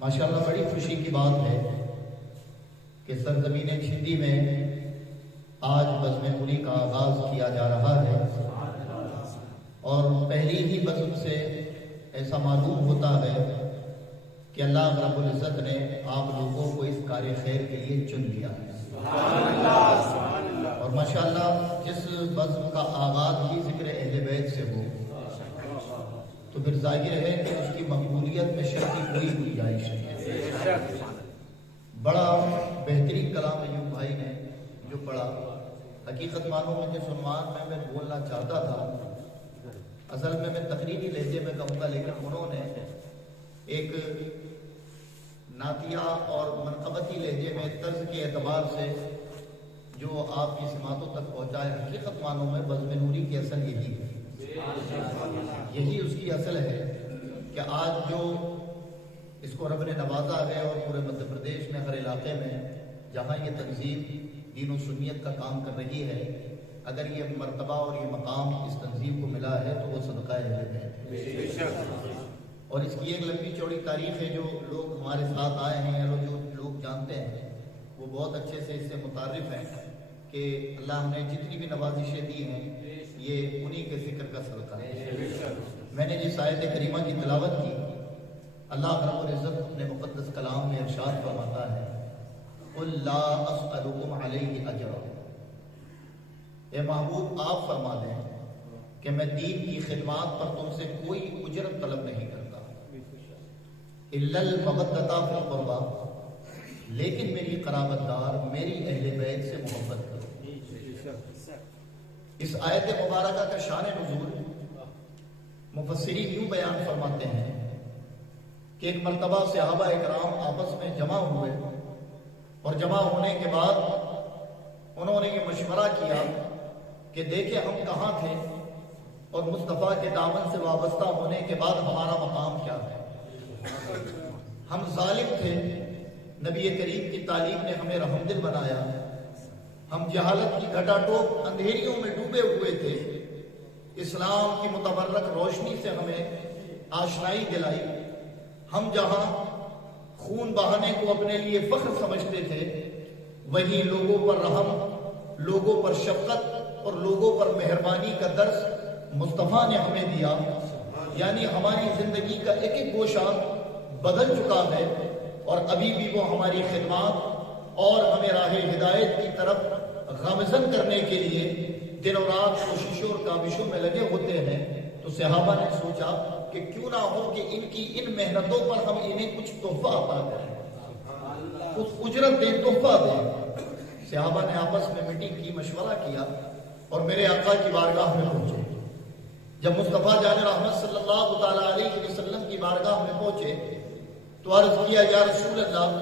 ماشاءاللہ بڑی خوشی کی بات ہے کہ سرزمین چھندی میں آج بزم نوری کا آغاز کیا جا رہا ہے، اور پہلی ہی بزم سے ایسا معلوم ہوتا ہے کہ اللہ رب العزت نے آپ لوگوں کو اس کار خیر کے لیے چن لیا ہے۔ اور ماشاءاللہ جس بزم کا آغاز ہی ذکر اہل بیت سے ہو تو پھر ظاہر ہے کہ اس کی مقبولیت میں شک کی کوئی گنجائش نہیں۔ بڑا بہترین کلام ایوب بھائی نے جو پڑھا، حقیقت مانوں میں جس عنوان میں بولنا چاہتا تھا، اصل میں تقریری لہجے میں کہوں گا، لیکن انہوں نے ایک نعتیہ اور منقبتی لہجے میں طرز کے اعتبار سے جو آپ کی سماعتوں تک پہنچائے، حقیقت مانوں میں بزم نوری کی اصل یہی ہے، یہی اس کی اصل ہے کہ آج جو اس کو رب نے نوازا ہے، اور پورے مدھیہ پردیش میں ہر علاقے میں جہاں یہ تنظیم دین و سنیت کا کام کر رہی ہے، اگر یہ مرتبہ اور یہ مقام اس تنظیم کو ملا ہے تو وہ صدقہ اہل بیت ہے۔ اور اس کی ایک لمبی چوڑی تاریخ ہے، جو لوگ ہمارے ساتھ آئے ہیں یا جو لوگ جانتے ہیں وہ بہت اچھے سے اس سے متعارف ہیں کہ اللہ نے جتنی بھی نوازشیں دی ہیں یہ انہی کے فکر کا صدقہ ہے۔ میں نے جس آیت کریمہ کی تلاوت کی، اللہ رب العزت اپنے مقدس کلام میں ارشاد فرماتا ہے، قُلْ لَا أَسْأَلُكُمْ عَلَيْهِ أَجْرًا، اے محبوب آپ فرما دیں کہ میں دین کی خدمات پر تم سے کوئی اجرت طلب نہیں کرتا، إِلَّا الْمَوَدَّةَ فِي الْقُرْبَى، لیکن میری قرابت دار، میری اہل بیت سے محبت کرو۔ اس آیت مبارکہ کا شان نزول مفسرین یوں بیان فرماتے ہیں کہ ایک مرتبہ صحابہ اکرام آپس میں جمع ہوئے، اور جمع ہونے کے بعد انہوں نے یہ مشورہ کیا کہ دیکھیں ہم کہاں تھے اور مصطفیٰ کے دامن سے وابستہ ہونے کے بعد ہمارا مقام کیا ہے۔ ہم ظالم تھے، نبی کریم کی تعلیم نے ہمیں رحم دل بنایا، ہم جہالت کی گھٹا ٹوپ اندھیریوں میں ڈوبے ہوئے تھے، اسلام کی متبرک روشنی سے ہمیں آشنائی دلائی، ہم جہاں خون بہانے کو اپنے لیے فخر سمجھتے تھے، وہی لوگوں پر رحم، لوگوں پر شفقت اور لوگوں پر مہربانی کا درس مصطفیٰ نے ہمیں دیا۔ یعنی ہماری زندگی کا ایک ایک گوشہ بدل چکا ہے، اور ابھی بھی وہ ہماری خدمات اور ہمیں راہ ہدایت کی طرف گامزن کرنے کے لیے دن و رات کوششوں اور کاوشوں میں لگے ہوتے ہیں۔ تو صحابہ نے سوچا کہ کیوں نہ ہو کہ ان کی ان محنتوں پر ہم انہیں کچھ تحفہ عطا کریں، کچھ اجرت دیں، تحفہ دیں۔ صحابہ نے آپس میں میٹنگ کی، مشورہ کیا، اور میرے آقا کی بارگاہ میں پہنچے۔ جب مصطفیٰ جان رحمت صلی اللہ تعالیٰ علیہ وسلم کی بارگاہ میں پہنچے تو عرض کیا، یا رسول اللہ،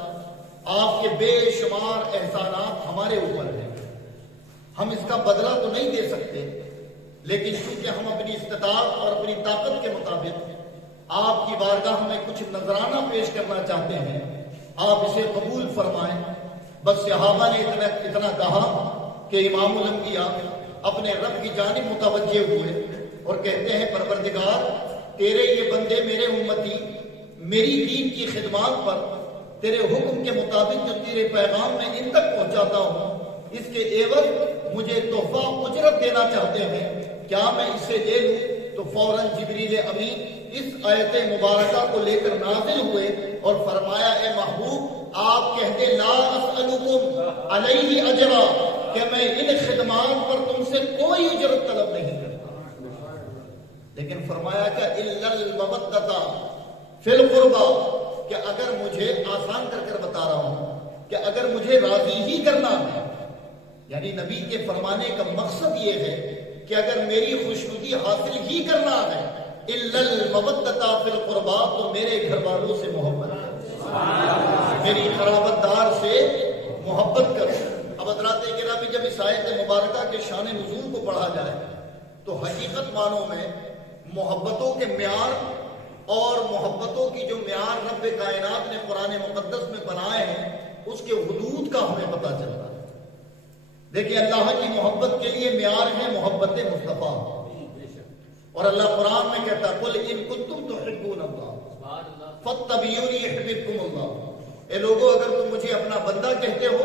آپ کے بے شمار احسانات ہمارے اوپر ہیں، ہم اس کا بدلہ تو نہیں دے سکتے، لیکن چونکہ ہم اپنی استطاعت اور اپنی طاقت کے مطابق آپ کی بارگاہ میں کچھ نذرانہ پیش کرنا چاہتے ہیں، آپ اسے قبول فرمائیں۔ بس صحابہ نے اتنا کہا کہ امام الانبیاء اپنے رب کی جانب متوجہ ہوئے اور کہتے ہیں، پروردگار، تیرے یہ بندے، میرے امتی، میری دین کی خدمات پر تیرے حکم کے مطابق جو تیرے پیغام میں ان تک پہنچاتا ہوں، اس کے عوض مجھے تحفہ اجرت دینا چاہتے ہیں، کیا میں اسے لے لوں؟ تو فوراً جبریل امین اس آیت مبارکہ کو لے کر نازل ہوئے اور فرمایا، اے محبوب، آپ کہہ دیں لا اسألکم علیہ اجرا، کہ میں ان خدمات پر تم سے کوئی اجرت طلب نہیں کرتا، لیکن فرمایا کہ الا المودۃ فی القربى، کہ اگر مجھے آسان کر بتا رہا ہوں کہ اگر مجھے راضی ہی کرنا ہے، یعنی نبی کے فرمانے کا مقصد یہ ہے کہ اگر میری خوشنودی حاصل ہی کرنا ہے، الا المودۃ فی القربى، تو میرے گھر والوں سے محبت کرو، میری قرابت دار سے محبت کرو۔ اب حضرات گرامی، جب اس آیت مبارکہ کے شان نزول کو پڑھا جائے تو حقیقت معنوں میں محبتوں کے معیار اور محبتوں کی جو معیار رب کائنات نے قرآن مقدس میں بنائے ہیں، اس کے حدود کا ہمیں پتہ چلتا ہے۔ دیکھیں، اللہ کی محبت کے لیے معیار ہے محبت مصطفیٰ، اور اللہ قرآن میں کہتا ہے قل ان کنتم تحبون اللہ، فَاتَّبِعُونِي يُحْبِبْكُمُ اللَّهُ، اے لوگو اگر تم مجھے اپنا بندہ کہتے ہو،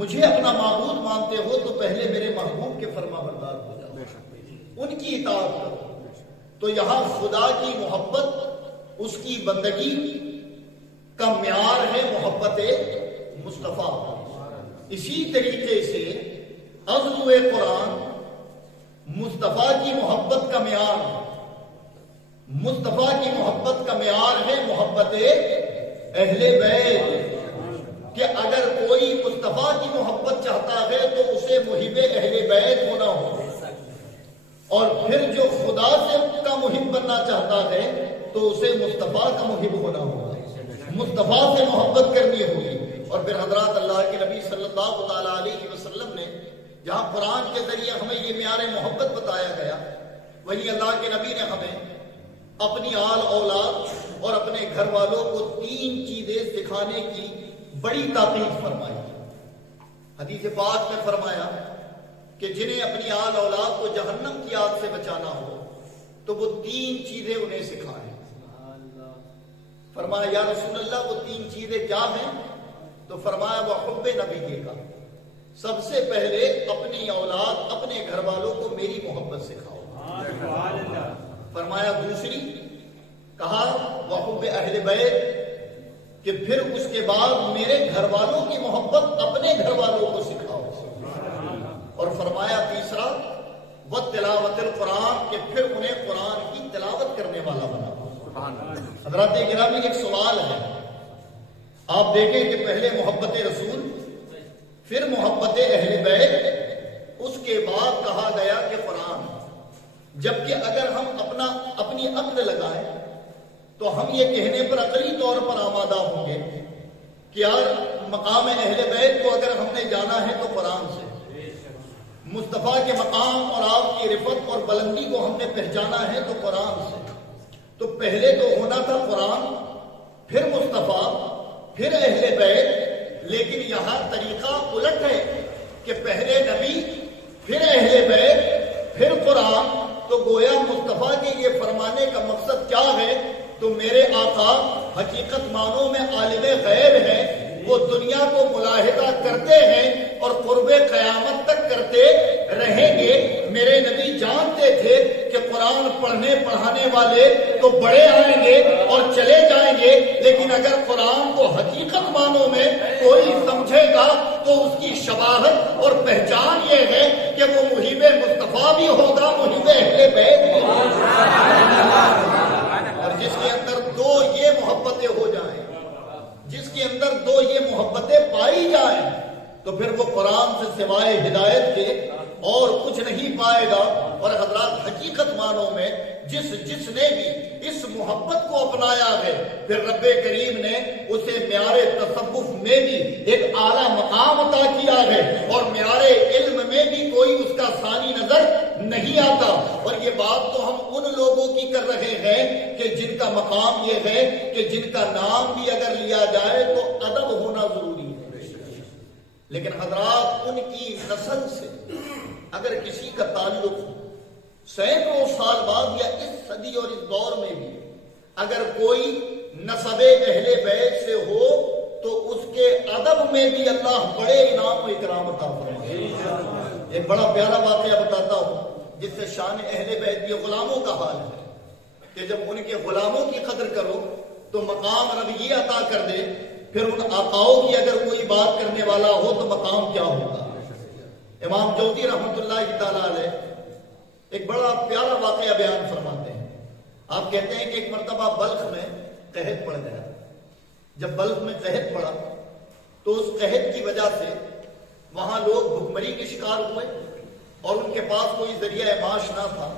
مجھے اپنا معبود مانتے ہو، تو پہلے میرے محبوب کے فرما بردار ہو جاؤ، ان کی اطاعت کرو۔ تو یہاں خدا کی محبت، اس کی بندگی کا معیار ہے محبت مصطفیٰ۔ اسی طریقے سے عضو قرآن مصطفیٰ کی محبت کا معیار ہے۔ مصطفیٰ کی محبت کا معیار ہے محبت اہل بیت، کہ اگر کوئی مصطفیٰ کی محبت چاہتا ہے تو اسے محب اہل بیت ہونا ہوگا، اور پھر جو خدا سے کا محب بننا چاہتا ہے تو اسے مصطفیٰ کا محب ہونا ہوگا، مصطفیٰ سے محبت کرنی ہوگی۔ اور پھر حضرات اللہ کے نبی صلی اللہ تعالیٰ علیہ وسلم نے جہاں قرآن کے ذریعے ہمیں یہ معیار محبت بتایا گیا، وہی اللہ کے نبی نے ہمیں اپنی آل اولاد اور اپنے گھر والوں کو 3 چیزیں سکھانے کی بڑی تاکید فرمائی۔ حدیث پاک میں فرمایا کہ جنہیں اپنی آل اولاد کو جہنم کی آگ سے بچانا ہو تو وہ 3 چیزیں انہیں سکھائیں۔ فرمایا یا رسول اللہ وہ 3 چیزیں کیا ہیں؟ تو فرمایا وہ حب نبی کا، سب سے پہلے اپنی اولاد اپنے گھر والوں کو میری محبت سکھاؤ۔ فرمایا دوسری کہا وہ حب اہل بیت، کہ پھر اس کے بعد میرے گھر والوں کی محبت اپنے گھر والوں کو سکھاؤ۔ اور فرمایا تیسرا وہ تلاوت القرآن، کہ پھر انہیں قرآن کی تلاوت کرنے والا بناؤ۔ حضرات گرامی ایک سوال ہے، آپ دیکھیں کہ پہلے محبت رسول، پھر محبت اہل بیت، اس کے بعد کہا گیا کہ قرآن۔ جبکہ اگر ہم اپنی عقل لگائیں تو ہم یہ کہنے پر عقلی طور پر آمادہ ہوں گے کہ یار مقام اہل بیت کو اگر ہم نے جانا ہے تو قرآن سے، مصطفیٰ کے مقام اور آپ کی رفعت اور بلندی کو ہم نے پہچانا ہے تو قرآن سے۔ تو پہلے تو ہونا تھا قرآن، پھر مصطفیٰ، پھر اہل بیت، لیکن یہاں طریقہ الٹ ہے کہ پہلے نبی، پھر اہل بیت، پھر قرآن۔ تو گویا مصطفیٰ کے یہ فرمانے کا مقصد کیا ہے؟ تو میرے آقا حقیقت معنوں میں عالم غیب ہیں، وہ دنیا کو ملاحظہ کرتے ہیں اور قرب قیامت تک کرتے رہیں گے۔ میرے نبی جانتے تھے کہ قرآن پڑھنے پڑھانے والے تو بڑے آئیں گے اور چلے جائیں گے، لیکن اگر قرآن کو حقیقت معنوں میں کوئی سمجھے گا تو اس کی شباہت اور پہچان یہ ہے کہ وہ محب مصطفیٰ بھی ہوگا، محب اہل بیت بھی ہوگا۔ اور جس کے اندر 2 یہ محبتیں ہو جائیں، جس کے اندر 2 یہ محبتیں پائی جائیں، تو پھر وہ قرآن سے سوائے ہدایت کے اور کچھ نہیں پائے گا۔ اور حضرات حقیقت معنوں میں جس نے بھی اس محبت کو اپنایا ہے، پھر رب کریم نے اسے معیار تصوف میں بھی ایک اعلیٰ مقام عطا کیا ہے، اور معیار علم میں بھی کوئی اس کا ثانی نظر نہیں آتا۔ اور یہ بات تو ہم ان لوگوں کی کر رہے ہیں کہ جن کا مقام یہ ہے کہ جن کا نام بھی اگر لیا جائے تو ادب ہونا ضروری ہے، لیکن حضرات ان کی نسل سے اگر کسی کا تعلق سینکڑوں سال بعد یا اس صدی اور اس دور میں بھی اگر کوئی نسب اہل بیت سے ہو تو اس کے ادب میں بھی اللہ بڑے انعام و اکرام عطا فرمائے۔ ایک بڑا پیارا واقعہ بتاتا ہوں جس سے شان اہل بیت کے غلاموں کا حال ہے کہ جب ان کے غلاموں کی قدر کرو تو مقام رب یہ عطا کر دے، پھر ان آقاؤں کی اگر کوئی بات کرنے والا ہو تو مقام کیا ہوگا۔ امام جوزی رحمۃ اللہ تعالیٰ علیہ ایک بڑا پیارا واقعہ بیان فرماتے ہیں۔ آپ کہتے ہیں کہ ایک مرتبہ بلخ میں قحط پڑ گیا۔ جب بلخ میں قحط پڑا تو اس قحط کی وجہ سے وہاں لوگ بھوک مری کے شکار ہوئے اور ان کے پاس کوئی ذریعہ معاش نہ تھا،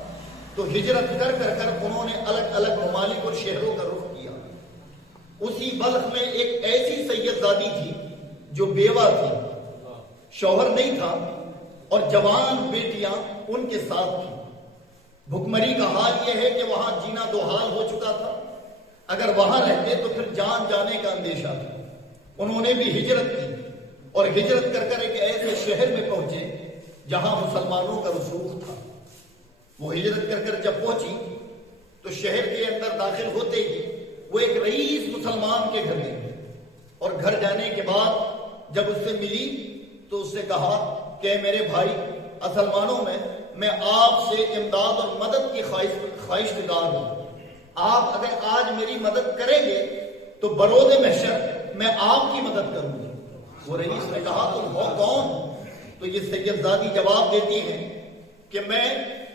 تو ہجرت کر انہوں نے الگ الگ ممالک اور شہروں کا رخ کیا۔ اسی بلخ میں ایک ایسی سیدزادی تھی جو بیوہ تھی، شوہر نہیں تھا، اور جوان بیٹیاں ان کے ساتھ تھیں۔ بھکمری کا حال یہ ہے کہ وہاں جینا دو حال ہو چکا تھا، اگر وہاں رہتے تو پھر جان جانے کا اندیشہ تھا۔ انہوں نے بھی ہجرت کی اور ہجرت کر ایک ایسے شہر میں پہنچے جہاں مسلمانوں کا رسوخ تھا۔ وہ ہجرت کر جب پہنچی تو شہر کے اندر داخل ہوتے ہی وہ ایک رئیس مسلمان کے گھر گئی اور گھر جانے کے بعد جب اس سے ملی تو اس سے کہا کہ میرے بھائی، اصل معنوں میں آپ سے امداد اور مدد کی خواہشگار ہوں. آپ اگر آج میری مدد کریں گے تو بروز محشر میں آپ کی مدد کروں گی. وہ رئیس نے کہا تم ہو کون؟ تو یہ سید زادی جواب دیتی ہیں کہ میں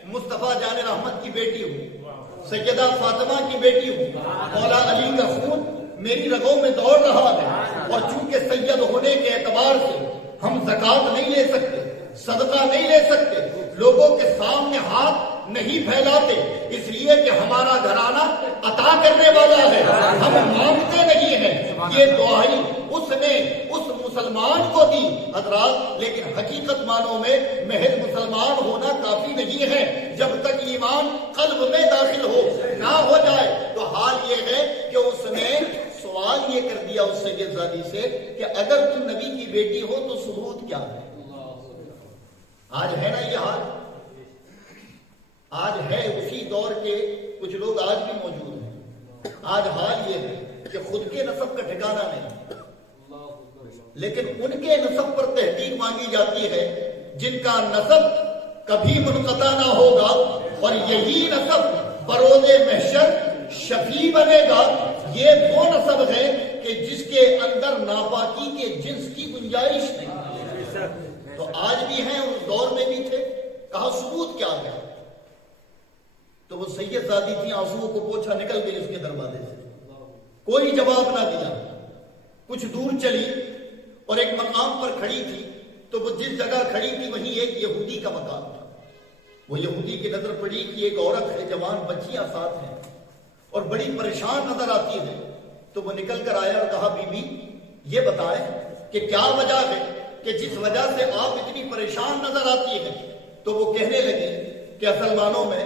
مصطفیٰ جان رحمت کی بیٹی ہوں، سیدہ فاطمہ کی بیٹی ہوں. مولا علی کا خون میری رگوں میں دوڑ رہا ہے، اور چونکہ سید ہونے کے اعتبار سے ہم زکوٰۃ نہیں لے سکتے، صدقہ نہیں لے سکتے، لوگوں کے سامنے ہاتھ نہیں پھیلاتے، اس لیے کہ ہمارا گھرانہ عطا کرنے والا ہے، ہم مانگتے نہیں ہیں. یہ دعائی اس نے اس مسلمان کو دی حضرات. لیکن حقیقت معنوں میں محض مسلمان ہونا کافی نہیں ہے. جب تک ایمان قلب میں داخل نہ ہو جائے تو حال یہ ہے کہ اس نے سوال یہ کر دیا اس سید زادی سے کہ اگر تم نبی کی بیٹی ہو تو ثبوت کیا ہے؟ آج ہے نا یہ حال، آج ہے اسی دور کے کچھ لوگ آج بھی موجود ہیں. آج حال یہ ہے کہ خود کے نسب کا ٹھکانہ نہیں، لیکن ان کے نسب پر تحقیق مانگی جاتی ہے جن کا نسب کبھی منقطع نہ ہوگا، اور یہی نسب بروز محشر شفیع بنے گا. یہ وہ نسب ہے کہ جس کے اندر ناپاکی کے جنس کی گنجائش نہیں. تو آج بھی ہیں، اس دور میں بھی تھے. کہا ثبوت کیا ہے؟ تو وہ سید زادی تھی، آنسوؤں کو پوچھا، نکل گئی اس کے دروازے سے، کوئی جواب نہ دیا. کچھ دور چلی اور ایک مقام پر کھڑی تھی، تو وہ جس جگہ کھڑی تھی وہیں ایک یہودی کا مکان تھا. وہ یہودی کی نظر پڑی کہ ایک عورت ہے، جوان بچیاں ساتھ ہیں اور بڑی پریشان نظر آتی ہے. تو وہ نکل کر آیا اور کہا بی بی یہ بتائیں کہ کیا وجہ ہے کہ جس وجہ سے آپ اتنی پریشان نظر آتی ہیں. تو وہ کہنے لگی کہ اصل معنوں میں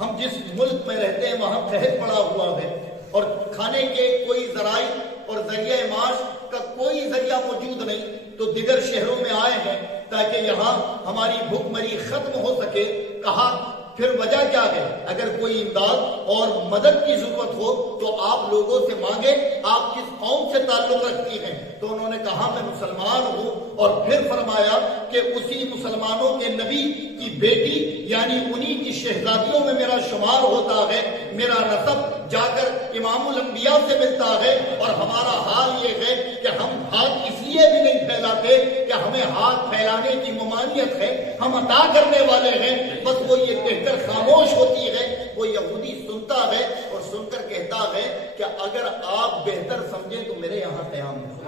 ہم جس ملک میں رہتے ہیں وہاں قحط پڑا ہوا ہے اور کھانے کے کوئی ذرائع اور ذریعہ معاش کا کوئی ذریعہ موجود نہیں، تو دیگر شہروں میں آئے ہیں تاکہ یہاں ہماری بھوک مری ختم ہو سکے. کہا پھر وجہ کیا ہے؟ اگر کوئی امداد اور مدد کی ضرورت ہو تو آپ لوگوں سے مانگے. آپ کس قوم سے تعلق رکھتی ہیں؟ تو انہوں نے کہا میں مسلمان ہوں. اور پھر فرمایا کہ اسی مسلمانوں کے نبی کی بیٹی یعنی انہی کی شہزادیوں میں میرا شمار ہوتا ہے. میرا نسب جا کر امام الانبیاء سے ملتا ہے. اور ہمارا حال یہ ہے کہ ہم ہاتھ اس لیے بھی نہیں پھیلاتے کہ ہمیں ہاتھ پھیلانے کی ممانعت ہے، ہم عطا کرنے والے ہیں. بس وہ یہ کہہ کر خاموش ہوتی ہے. وہ یہودی سنتا ہے اور سن کر کہتا ہے کہ اگر آپ بہتر سمجھیں تو میرے یہاں قیام کریں.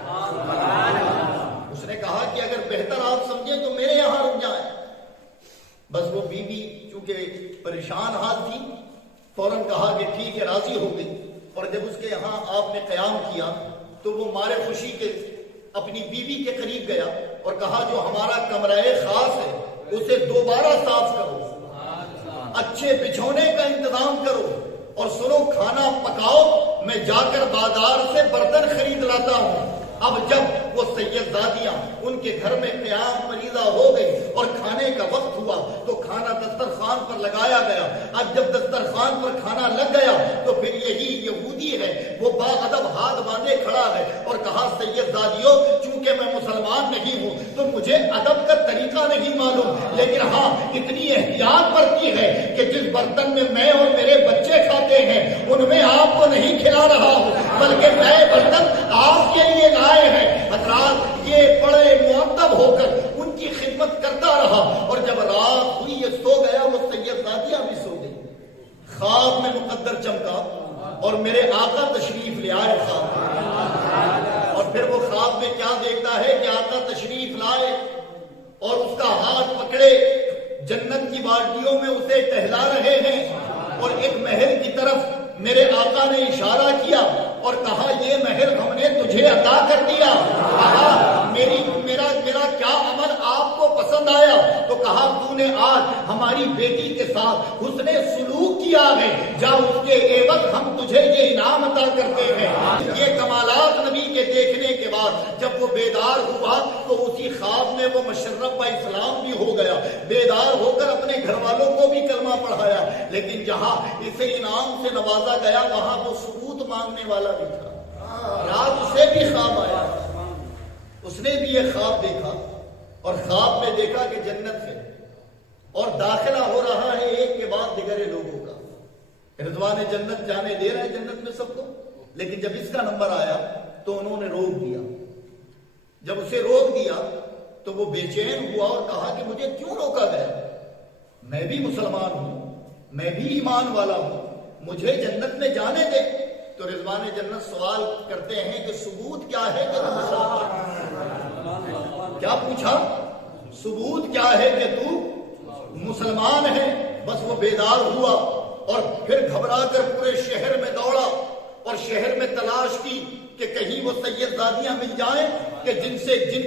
اس نے کہا کہ اگر بہتر آپ سمجھیں تو میرے یہاں رک جائیں. بس وہ بی بی چونکہ پریشان حال تھی، فوراً کہا کہ ٹھیک ہے، راضی ہو گئی. اور جب اس کے یہاں آپ نے قیام کیا تو وہ مارے خوشی کے اپنی بیوی کے قریب گیا اور کہا جو ہمارا کمرہ خاص ہے اسے دوبارہ صاف کرو، اچھے بچھونے کا انتظام کرو، اور سنو کھانا پکاؤ، میں جا کر بازار سے برتن خرید لاتا ہوں. اب جب وہ سید زادیاں ان کے گھر میں قیام فریضہ ہو گئی اور کھانے کا وقت ہوا تو کھانا دسترخوان پر لگایا گیا. اب جب دسترخوان پر کھانا لگ گیا تو پھر یہی یہودی ہے وہ باادب ہاتھ باندھے کھڑا ہے اور کہا سید زادیوں چونکہ میں مسلمان نہیں ہوں تو مجھے ادب کا طریقہ نہیں معلوم، لیکن ہاں اتنی احتیاط برتی ہے کہ جس برتن میں اور میرے بچے کھاتے ہیں ان میں آپ کو نہیں کھلا رہا ہوں بلکہ نئے برتن آپ کے لیے لائے ہیں. حضرات یہ بڑے مؤدب ہو کر ان کی خدمت کرتا رہا اور جب رات ہوئی یہ سو گیا. وہ سید زادیاں بھی سو گئی. خواب میں مقدر چمکا اور میرے آقا تشریف لے آئے خواب میں. اور پھر وہ خواب میں کیا دیکھتا ہے کہ آقا تشریف لائے اور اس کا ہاتھ پکڑے جنت کی وادیوں میں اسے ٹہلا رہے ہیں اور ایک محل کی طرف میرے آقا نے اشارہ کیا اور کہا یہ محل ہم نے تجھے عطا کر دیا. کہا میرا کیا عمل آپ کو پسند آیا؟ تو کہا تو نے آج ہماری بیٹی کے ساتھ حسن سلوک کیا ہے، جا اس کے عوض ہم تجھے یہ انعام عطا کرتے ہیں. یہ کمالات نبی کے دیکھنے کے بعد جب وہ بیدار ہوا تو اسی خواب میں وہ مشرف با اسلام بھی ہو گیا. بیدار ہو کر اپنے گھر والوں کو بھی کلمہ پڑھایا، لیکن جہاں اسے انعام سے نوازا گیا وہاں وہ ثبوت سبوت مانگنے والا بھی تھا، رات اسے بھی خواب آیا، اس نے بھی یہ خواب دیکھا اور خواب میں دیکھا کہ جنت ہے اور داخلہ ہو رہا ہے ایک کے بعد دیگر لوگوں کا، رضوان جنت جانے دے رہے ہیں جنت میں سب کو، لیکن جب اس کا نمبر آیا تو انہوں نے روک دیا۔ جب اسے روک دیا تو وہ بے چین ہوا اور کہا کہ مجھے کیوں روکا گیا؟ میں بھی مسلمان ہوں، میں بھی ایمان والا ہوں، مجھے جنت میں جانے دے۔ تو رضوان جنت سوال کرتے ہیں کہ ثبوت کیا ہے کہ تم مسلمان؟ کیا پوچھا؟ ثبوت کیا ہے کہ تو مسلمان ہے؟ بس وہ بیدار ہوا اور پھر گھبرا کر پورے شہر میں دوڑا اور شہر میں تلاش کی کہ کہیں وہ سید زادیاں مل جائیں کہ جن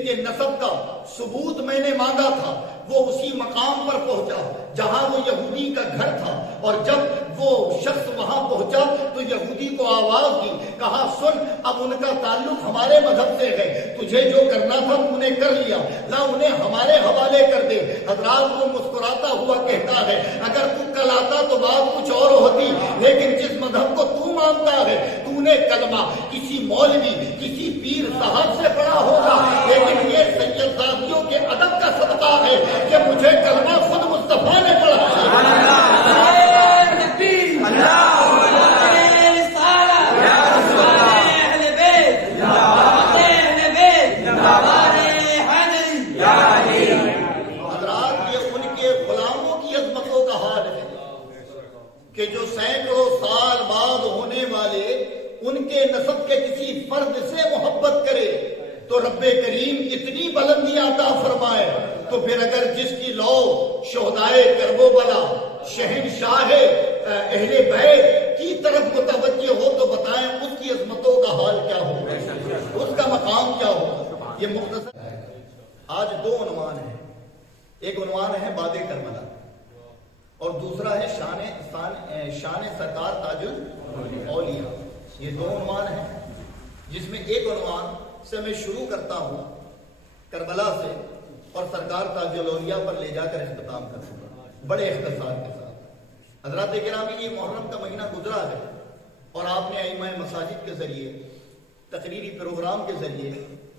کے نسب کا ثبوت میں نے مانگا تھا۔ وہ اسی مقام پر پہنچا جہاں وہ یہودی کا گھر تھا، اور جب وہ شخص وہاں پہنچا تو یہودی کو آواز دی، کہا سن، اب ان کا تعلق ہمارے مذہب سے ہے، تجھے جو کرنا تھا تو نے کر لیا، لا انہیں ہمارے حوالے کر دے۔ حضرات وہ مسکراتا ہوا کہتا ہے اگر تو کل آتا تو بات کچھ اور ہوتی، لیکن جس مذہب کو تو مانتا ہے، تو نے کلمہ کسی مولوی کسی پیر صاحب سے پڑھا ہوگا، لیکن یہ سید زادیوں کے ادب کا صدقہ ہے کہ مجھے کلمہ خود مصطفیٰ نے پڑھا۔ حضرات یہ ان کے غلاموں کی عظمتوں کا حال ہے کہ جو سینکڑوں سال بعد ہونے والے ان کے نسب کے کسی فرد سے محبت کرے تو رب کریم اتنی بلندی عطا فرمائے، تو پھر اگر جس کی لو شہدائے کرب و بلا شہنشاہ اہل بیت کی طرف متوجہ ہو تو بتائیں اس کی عظمتوں کا حال کیا ہوگا، اس کا مقام کیا ہوگا۔ یہ مختصر ہے۔ آج دو عنوان ہیں، ایک عنوان ہے باد کربلا اور دوسرا ہے شان سرکار تاج الاولیاء۔ یہ دو عنوان ہیں جس میں ایک عنوان سے میں شروع کرتا ہوں کربلا سے اور سرکار تاج الاولیاء پر لے جا کر اختتام کروں گا بڑے اختصار کے ساتھ۔ حضرات گرامی، یہ محرم کا مہینہ گزرا ہے اور آپ نے ائمہ مساجد کے ذریعے تقریری پروگرام کے ذریعے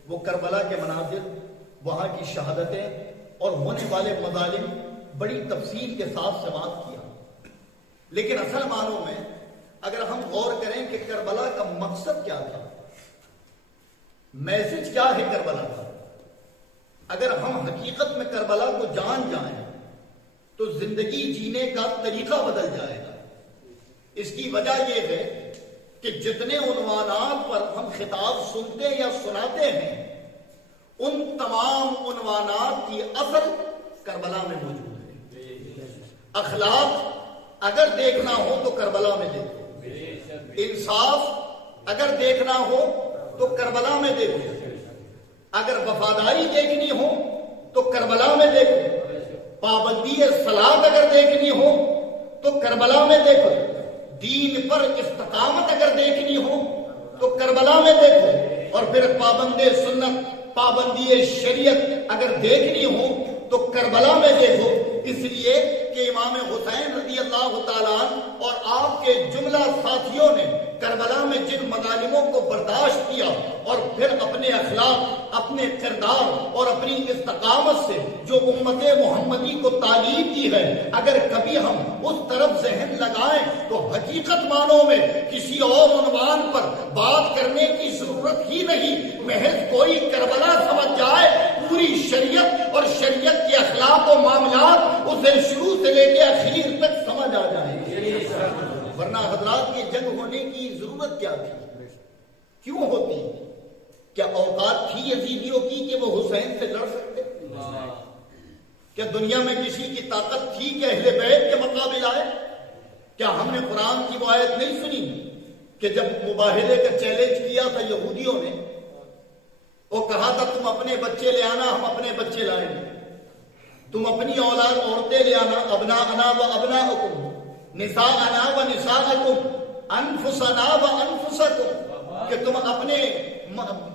وہ کربلا کے مناظر، وہاں کی شہادتیں اور ہونے والے مظالم بڑی تفصیل کے ساتھ سماعت کیا، لیکن اصل معنوں میں اگر ہم غور کریں کہ کربلا کا مقصد کیا تھا، میسج کیا ہے کربلا کا، اگر ہم حقیقت میں کربلا کو جان جائیں تو زندگی جینے کا طریقہ بدل جائے گا۔ اس کی وجہ یہ ہے کہ جتنے عنوانات پر ہم خطاب سنتے یا سناتے ہیں ان تمام عنوانات کی اصل کربلا میں موجود ہے۔ اخلاق اگر دیکھنا ہو تو کربلا میں دیکھو، انصاف اگر دیکھنا ہو تو کربلا میں دیکھو، اگر وفاداری دیکھنی ہو تو کربلا میں دیکھو، پابندی صلاۃ اگر دیکھنی ہو تو کربلا میں دیکھو، دین پر استقامت اگر دیکھنی ہو تو کربلا میں دیکھو، اور پھر پابند سنت، پابندی شریعت اگر دیکھنی ہو تو کربلا میں دیکھو۔ اس لیے کہ امام حسین رضی اللہ تعالیٰ اور آپ کے جملہ ساتھیوں نے کربلا میں جن مظالموں کو برداشت کیا اور پھر اپنے اخلاق، اپنے کردار اور اپنی استقامت سے جو امت محمدی کو تعلیم دی ہے، اگر کبھی ہم اس طرف ذہن لگائیں تو حقیقت معنوں میں کسی اور عنوان پر بات کرنے کی ضرورت ہی نہیں، محض کوئی کربلا سمجھ جائے پوری شریعت اور شریعت کے اخلاق و معاملات اسے شروع سے لے کے اخیر تک سمجھ آ جائیں گے۔ ورنہ حضرات یہ جنگ ہونے کی ضرورت کیا تھی، کیوں ہوتی؟ کیا اوقات تھی یزیدیوں کی کہ وہ حسین سے لڑ سکتے؟ کیا دنیا میں کسی کی طاقت تھی کہ اہل بیت کے مقابل آئے؟ کیا ہم نے قرآن کی وہ آیت نہیں سنی کہ جب مباہلے کا چیلنج کیا تھا یہودیوں نے، وہ کہا تھا تم اپنے بچے لے آنا، ہم اپنے بچے لائیں گے، تم اپنی اولاد عورتیں لے آنا، ابناءنا و ابناءکم، نساءنا و نساءکم، انفسنا و انفسکم، کہ تم اپنے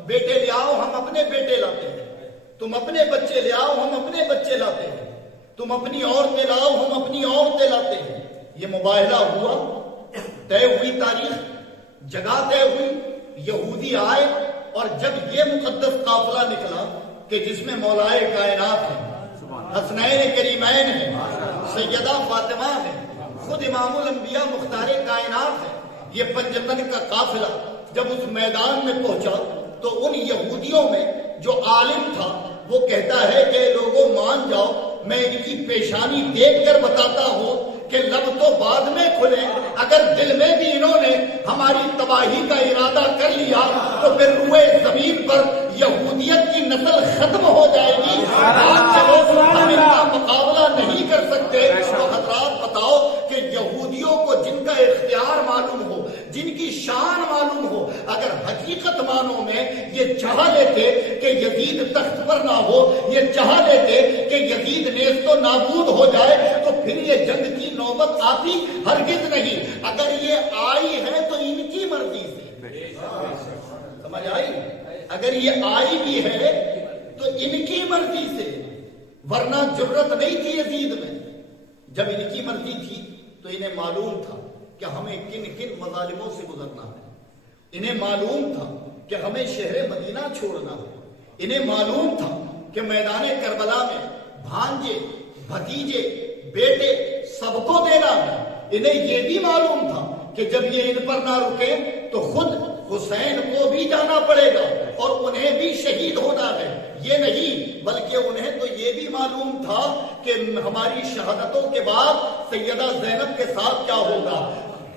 بیٹے لے آؤ، ہم اپنے بیٹے لاتے ہیں، تم اپنے بچے لے آؤ، ہم اپنے بچے لاتے ہیں، تم اپنی عورتیں لاؤ، ہم اپنی عورتیں لاتے ہیں۔ یہ مباہلہ ہوا، طے ہوئی تاریخ، جگاتے ہوئے یہودی آئے اور جب یہ مقدس قافلہ نکلا کہ جس میں مولائے کائنات ہیں، حسنین کریمین ہیں، سیدہ فاطمہ ہیں، خود امام الانبیاء مختار کائنات ہے، یہ پنجتن کا قافلہ جب اس میدان میں پہنچا تو ان یہودیوں میں جو عالم تھا وہ کہتا ہے کہ لوگوں مان جاؤ، میں ان کی پیشانی دیکھ کر بتاتا ہوں کہ لب تو بعد میں کھلے، اگر دل میں بھی انہوں نے ہماری تباہی کا ارادہ کر لیا تو پھر روئے زمین پر یہودیت کی نسل ختم ہو جائے گی۔ چلو ہم ان کا مقابلہ نہیں کر سکتے تو حضرات بتاؤ کہ یہودیوں کو جن کا اختیار معلوم ہو، جن کی شان معلوم ہو، اگر حقیقت معنوں میں یہ چاہ لیتے کہ یزید تخت پر نہ ہو، یہ چاہ لیتے کہ یزید نیست و نابود ہو جائے تو پھر یہ جنگ کی نوبت آتی ہرگز نہیں۔ اگر یہ آئی ہے تو ان کی مرضی سے، سمجھ آئی؟ اگر یہ آئی بھی ہے تو ان کی مرضی سے، ورنہ جرت نہیں تھی یزید میں۔ جب ان کی مرضی تھی تو انہیں معلوم تھا کہ ہمیں کن کن مظالموں سے گزرنا ہے، انہیں معلوم تھا کہ ہمیں شہر مدینہ چھوڑنا ہے، انہیں معلوم تھا کہ میدان کربلا میں بھانجے، بھتیجے، بیٹے سب کو دینا ہے۔ انہیں یہ بھی معلوم تھا کہ جب یہ ان پر نہ رکے تو خود حسین کو بھی جانا پڑے گا اور انہیں بھی شہید ہونا ہے۔ یہ نہیں بلکہ انہیں تو یہ بھی معلوم تھا کہ ہماری شہادتوں کے بعد سیدہ زینب کے ساتھ کیا ہوگا،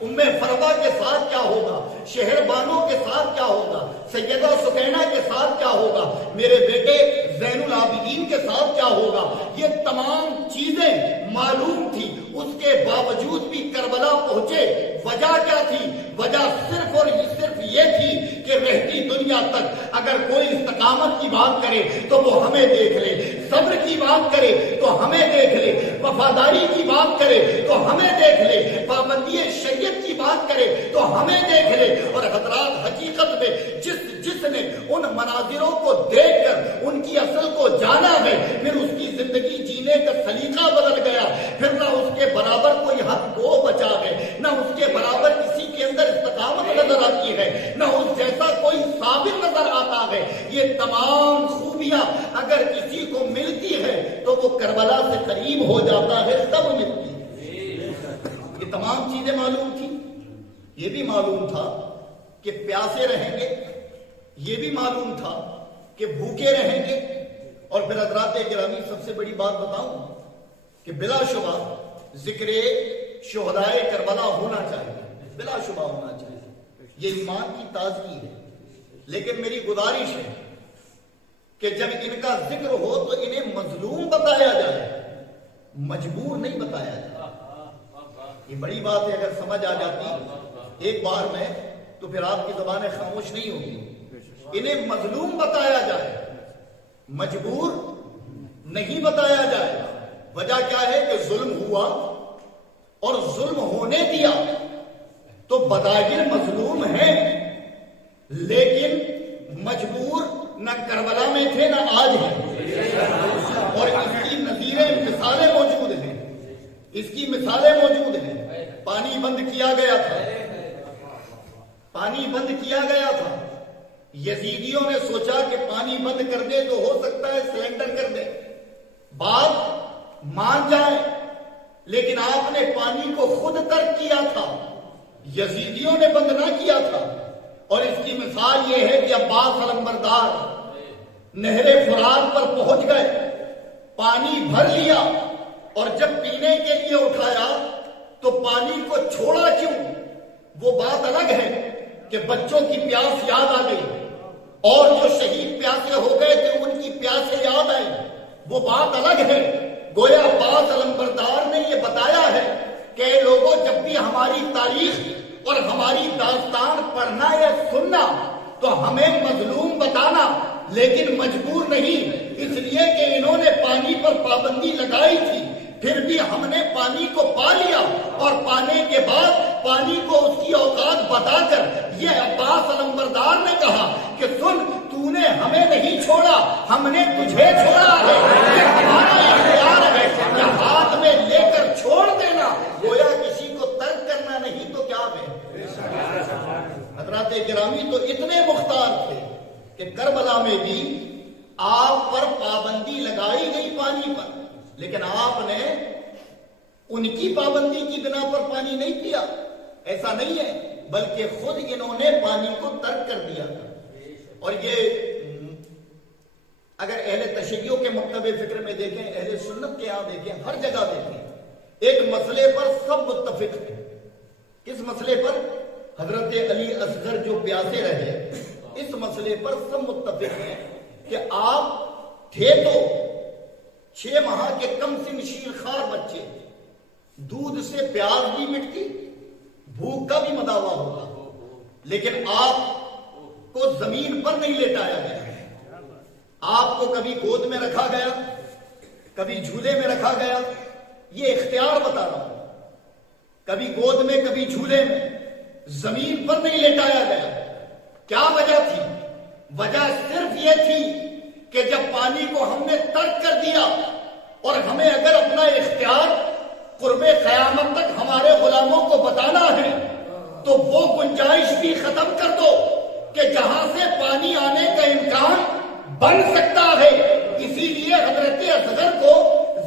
ام فروا کے ساتھ کیا ہوگا، شہر بانو کے ساتھ کیا ہوگا، سیدہ سکینہ کے ساتھ کیا ہوگا، میرے بیٹے زین العابدین کے ساتھ کیا ہوگا۔ یہ تمام چیزیں معلوم تھی، اس کے باوجود بھی کربلا پہنچے۔ وجہ کیا تھی؟ وجہ صرف اور صرف یہ تھی کہ رہتی دنیا تک اگر کوئی استقامت کی بات کرے تو وہ ہمیں دیکھ لے، صبر کی بات کرے تو ہمیں دیکھ لے، وفاداری کی بات کرے تو ہمیں دیکھ لے، پابندی شریعت کی بات کرے تو ہمیں دیکھ لے۔ اور حضرات حقیقت میں جس نے ان مناظروں کو دیکھ کر ان کی اصل کو جانا ہے، پھر اس کی زندگی جینے کا سلیقہ بدل گیا، پھر نہ اس کے برابر کوئی حق کو بچا ہے، نہ اس کے برابر کسی کے اندر استقامت نظر آتی ہے، نہ اس جیسا کوئی صابر نظر آتا ہے۔ یہ تمام خوبیاں اگر کسی کو ملتی ہے تو وہ کربلا سے قریب ہو جاتا ہے، تب ملتی ہے۔ یہ تمام چیزیں معلوم تھی، یہ بھی معلوم تھا کہ پیاسے رہیں گے، یہ بھی معلوم تھا کہ بھوکے رہیں گے۔ اور پھر حضرات گرامی سب سے بڑی بات بتاؤں کہ بلا شبہ ذکر شہدائے کربلا ہونا چاہیے، بلا شبہ ہونا چاہیے، یہ ایمان کی تازگی ہے۔ لیکن میری گزارش ہے کہ جب ان کا ذکر ہو تو انہیں مظلوم بتایا جائے، مجبور نہیں بتایا جائے۔ یہ بڑی بات ہے، اگر سمجھ آ جاتی ایک بار میں تو پھر آپ کی زبانیں خاموش نہیں ہوگی۔ انہیں مظلوم بتایا جائے، مجبور نہیں بتایا جائے۔ وجہ کیا ہے کہ ظلم ہوا اور ظلم ہونے دیا تو بظاہر مظلوم ہیں، لیکن مجبور نہ کربلا میں تھے نہ آج ہیں۔ اور اس کی نظیریں مثالیں موجود ہیں، اس کی مثالیں موجود ہیں۔ پانی بند کیا گیا تھا، پانی بند کیا گیا تھا، یزیدیوں نے سوچا کہ پانی بند کر دے تو ہو سکتا ہے سرنڈر کر دے، بات مان جائے، لیکن آپ نے پانی کو خود ترک کیا تھا، یزیدیوں نے بند نہ کیا تھا۔ اور اس کی مثال یہ ہے کہ عباس علمبردار نہر فرات پر پہنچ گئے، پانی بھر لیا، اور جب پینے کے لیے اٹھایا تو پانی کو چھوڑا کیوں؟ وہ بات الگ ہے کہ بچوں کی پیاس یاد آ گئی، اور جو شہید پیاسے ہو گئے تھے ان کی پیاسیں یاد آئی، وہ بات الگ ہے۔ گویا عباس علمبردار نے یہ بتایا ہے کہ لوگوں جب بھی ہماری تاریخ اور ہماری داستان پڑھنا یا سننا تو ہمیں مظلوم بتانا، لیکن مجبور نہیں، اس لیے کہ انہوں نے پانی پر پابندی لگائی تھی، پھر بھی ہم نے پانی کو پا لیا، اور پانے کے بعد پانی کو اس کی اوقات بتا کر یہ عباس علمبردار نے کہا کہ سن، تو نے ہمیں نہیں چھوڑا، ہم نے تجھے چھوڑا ہے، یہ ہمارا اختیار ہے کہ ہاتھ میں لے کر چھوڑ دینا، گویا کسی کو ترک کرنا نہیں تو کیا ہے۔ گرامی تو اتنے مختار تھے کہ کربلا میں بھی آپ پر پابندی لگائی گئی پانی پر، لیکن آپ نے ان کی پابندی کی بنا پر پانی نہیں پیا، ایسا نہیں ہے، بلکہ خود انہوں نے پانی کو ترک کر دیا تھا۔ اور یہ اگر اہل تشیع کے مکتب فکر میں دیکھیں، اہل سنت کے یہاں دیکھیں، ہر جگہ دیکھیں، ایک مسئلے پر سب متفق ہیں۔ کس مسئلے پر؟ حضرت علی اصغر جو پیاسے رہے، اس مسئلے پر سب متفق ہیں کہ آپ تھے تو 6 ماہ کے کم سن شیر خوار بچے، دودھ سے پیاس بھی مٹتی، بھوک کا بھی مداوا ہوتا، لیکن آپ کو زمین پر نہیں لیٹایا گیا، آپ کو کبھی گود میں رکھا گیا، کبھی جھولے میں رکھا گیا، یہ اختیار بتا رہا ہوں، کبھی گود میں کبھی جھولے میں، زمین پر نہیں لیٹایا گیا۔ کیا وجہ تھی؟ وجہ صرف یہ تھی کہ جب پانی کو ہم نے ترک کر دیا اور ہمیں اگر اپنا اختیار قرب قیامت تک ہمارے غلاموں کو بتانا ہے تو وہ گنجائش بھی ختم کر دو کہ جہاں سے پانی آنے کا امکان بن سکتا ہے۔ اسی لیے حضرت اصغر کو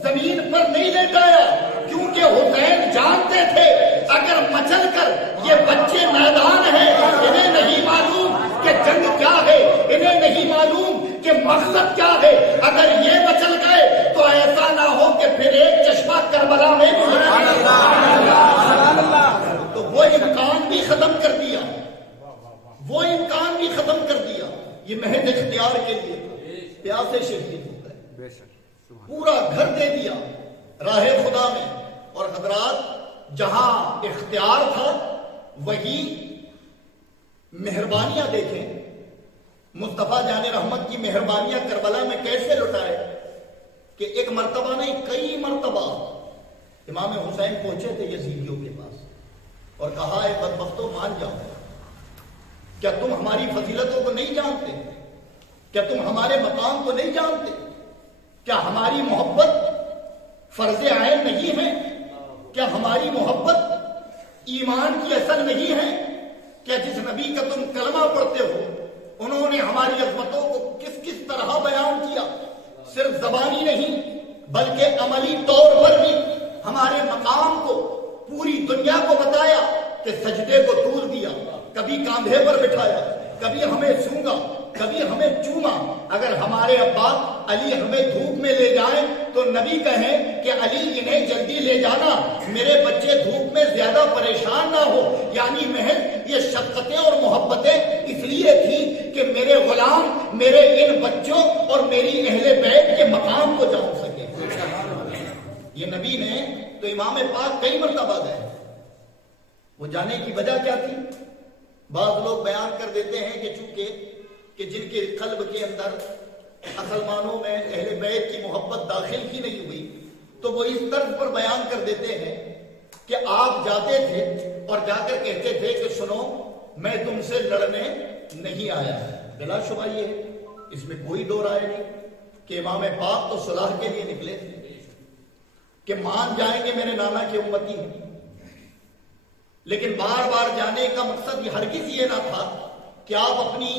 زمین پر نہیں لیٹایا، کیونکہ حسین جانتے تھے اگر مچل کر یہ بچے میدان ہیں، انہیں نہیں معلوم کہ جنگ کیا ہے، انہیں نہیں معلوم کہ مقصد کیا ہے، اگر یہ مچل گئے تو ایسا نہ ہو کہ پھر ایک چشمہ کربلا میں تو وہ امکان بھی ختم کر دیا، وہ امکان بھی ختم کر دیا۔ یہ محض اختیار کے لیے پیاسے شہید ہو گئے، پورا گھر دے دیا راہ خدا میں۔ اور حضرات جہاں اختیار تھا وہی مہربانیاں دیکھیں، مصطفیٰ جان رحمت کی مہربانیاں کربلا میں کیسے لٹائے کہ ایک مرتبہ نہیں کئی مرتبہ امام حسین پہنچے تھے یزیدیوں کے پاس اور کہا اے بدبختو مان جاؤ، کیا تم ہماری فضیلتوں کو نہیں جانتے؟ کیا تم ہمارے مقام کو نہیں جانتے؟ کیا ہماری محبت فرض عین نہیں ہے؟ کیا ہماری محبت ایمان کی اصل نہیں ہے؟ کیا جس نبی کا تم کلمہ پڑھتے ہو انہوں نے ہماری عظمتوں کو کس کس طرح بیان کیا؟ صرف زبانی نہیں بلکہ عملی طور پر بھی ہمارے مقام کو پوری دنیا کو بتایا کہ سجدے کو طول دیا، کبھی کاندھے پر بٹھایا، کبھی ہمیں سونگا، کبھی ہمیں چوما۔ اگر ہمارے ابا علی ہمیں دھوپ میں لے جائیں تو نبی کہیں کہ علی انہیں جلدی لے جانا، میرے بچے دھوپ میں زیادہ پریشان نہ ہو۔ یعنی محض یہ شفقتیں اور محبتیں اس لیے تھی کہ میرے غلام میرے ان بچوں اور میری اہل بیت کے مقام کو جان سکے۔ یہ نبی نے تو امام پاک کئی مرتبہ گئے، وہ جانے کی وجہ کیا تھی؟ بعض لوگ بیان کر دیتے ہیں کہ چونکہ کہ جن کے قلب کے اندر اصل معنوں میں اہل بیت کی محبت داخل ہی نہیں ہوئی تو وہ اس طرز پر بیان کر دیتے ہیں کہ آپ جاتے تھے اور جا کر کہتے تھے کہ سنو میں تم سے لڑنے نہیں آیا۔ بلا شبہ یہ ہے، اس میں کوئی دو رائے نہیں کہ امام پاک تو صلاح کے لیے نکلے تھے کہ مان جائیں گے میرے نانا کے امتی ہیں، لیکن بار بار جانے کا مقصد یہ ہرگز یہ نہ تھا کہ آپ اپنی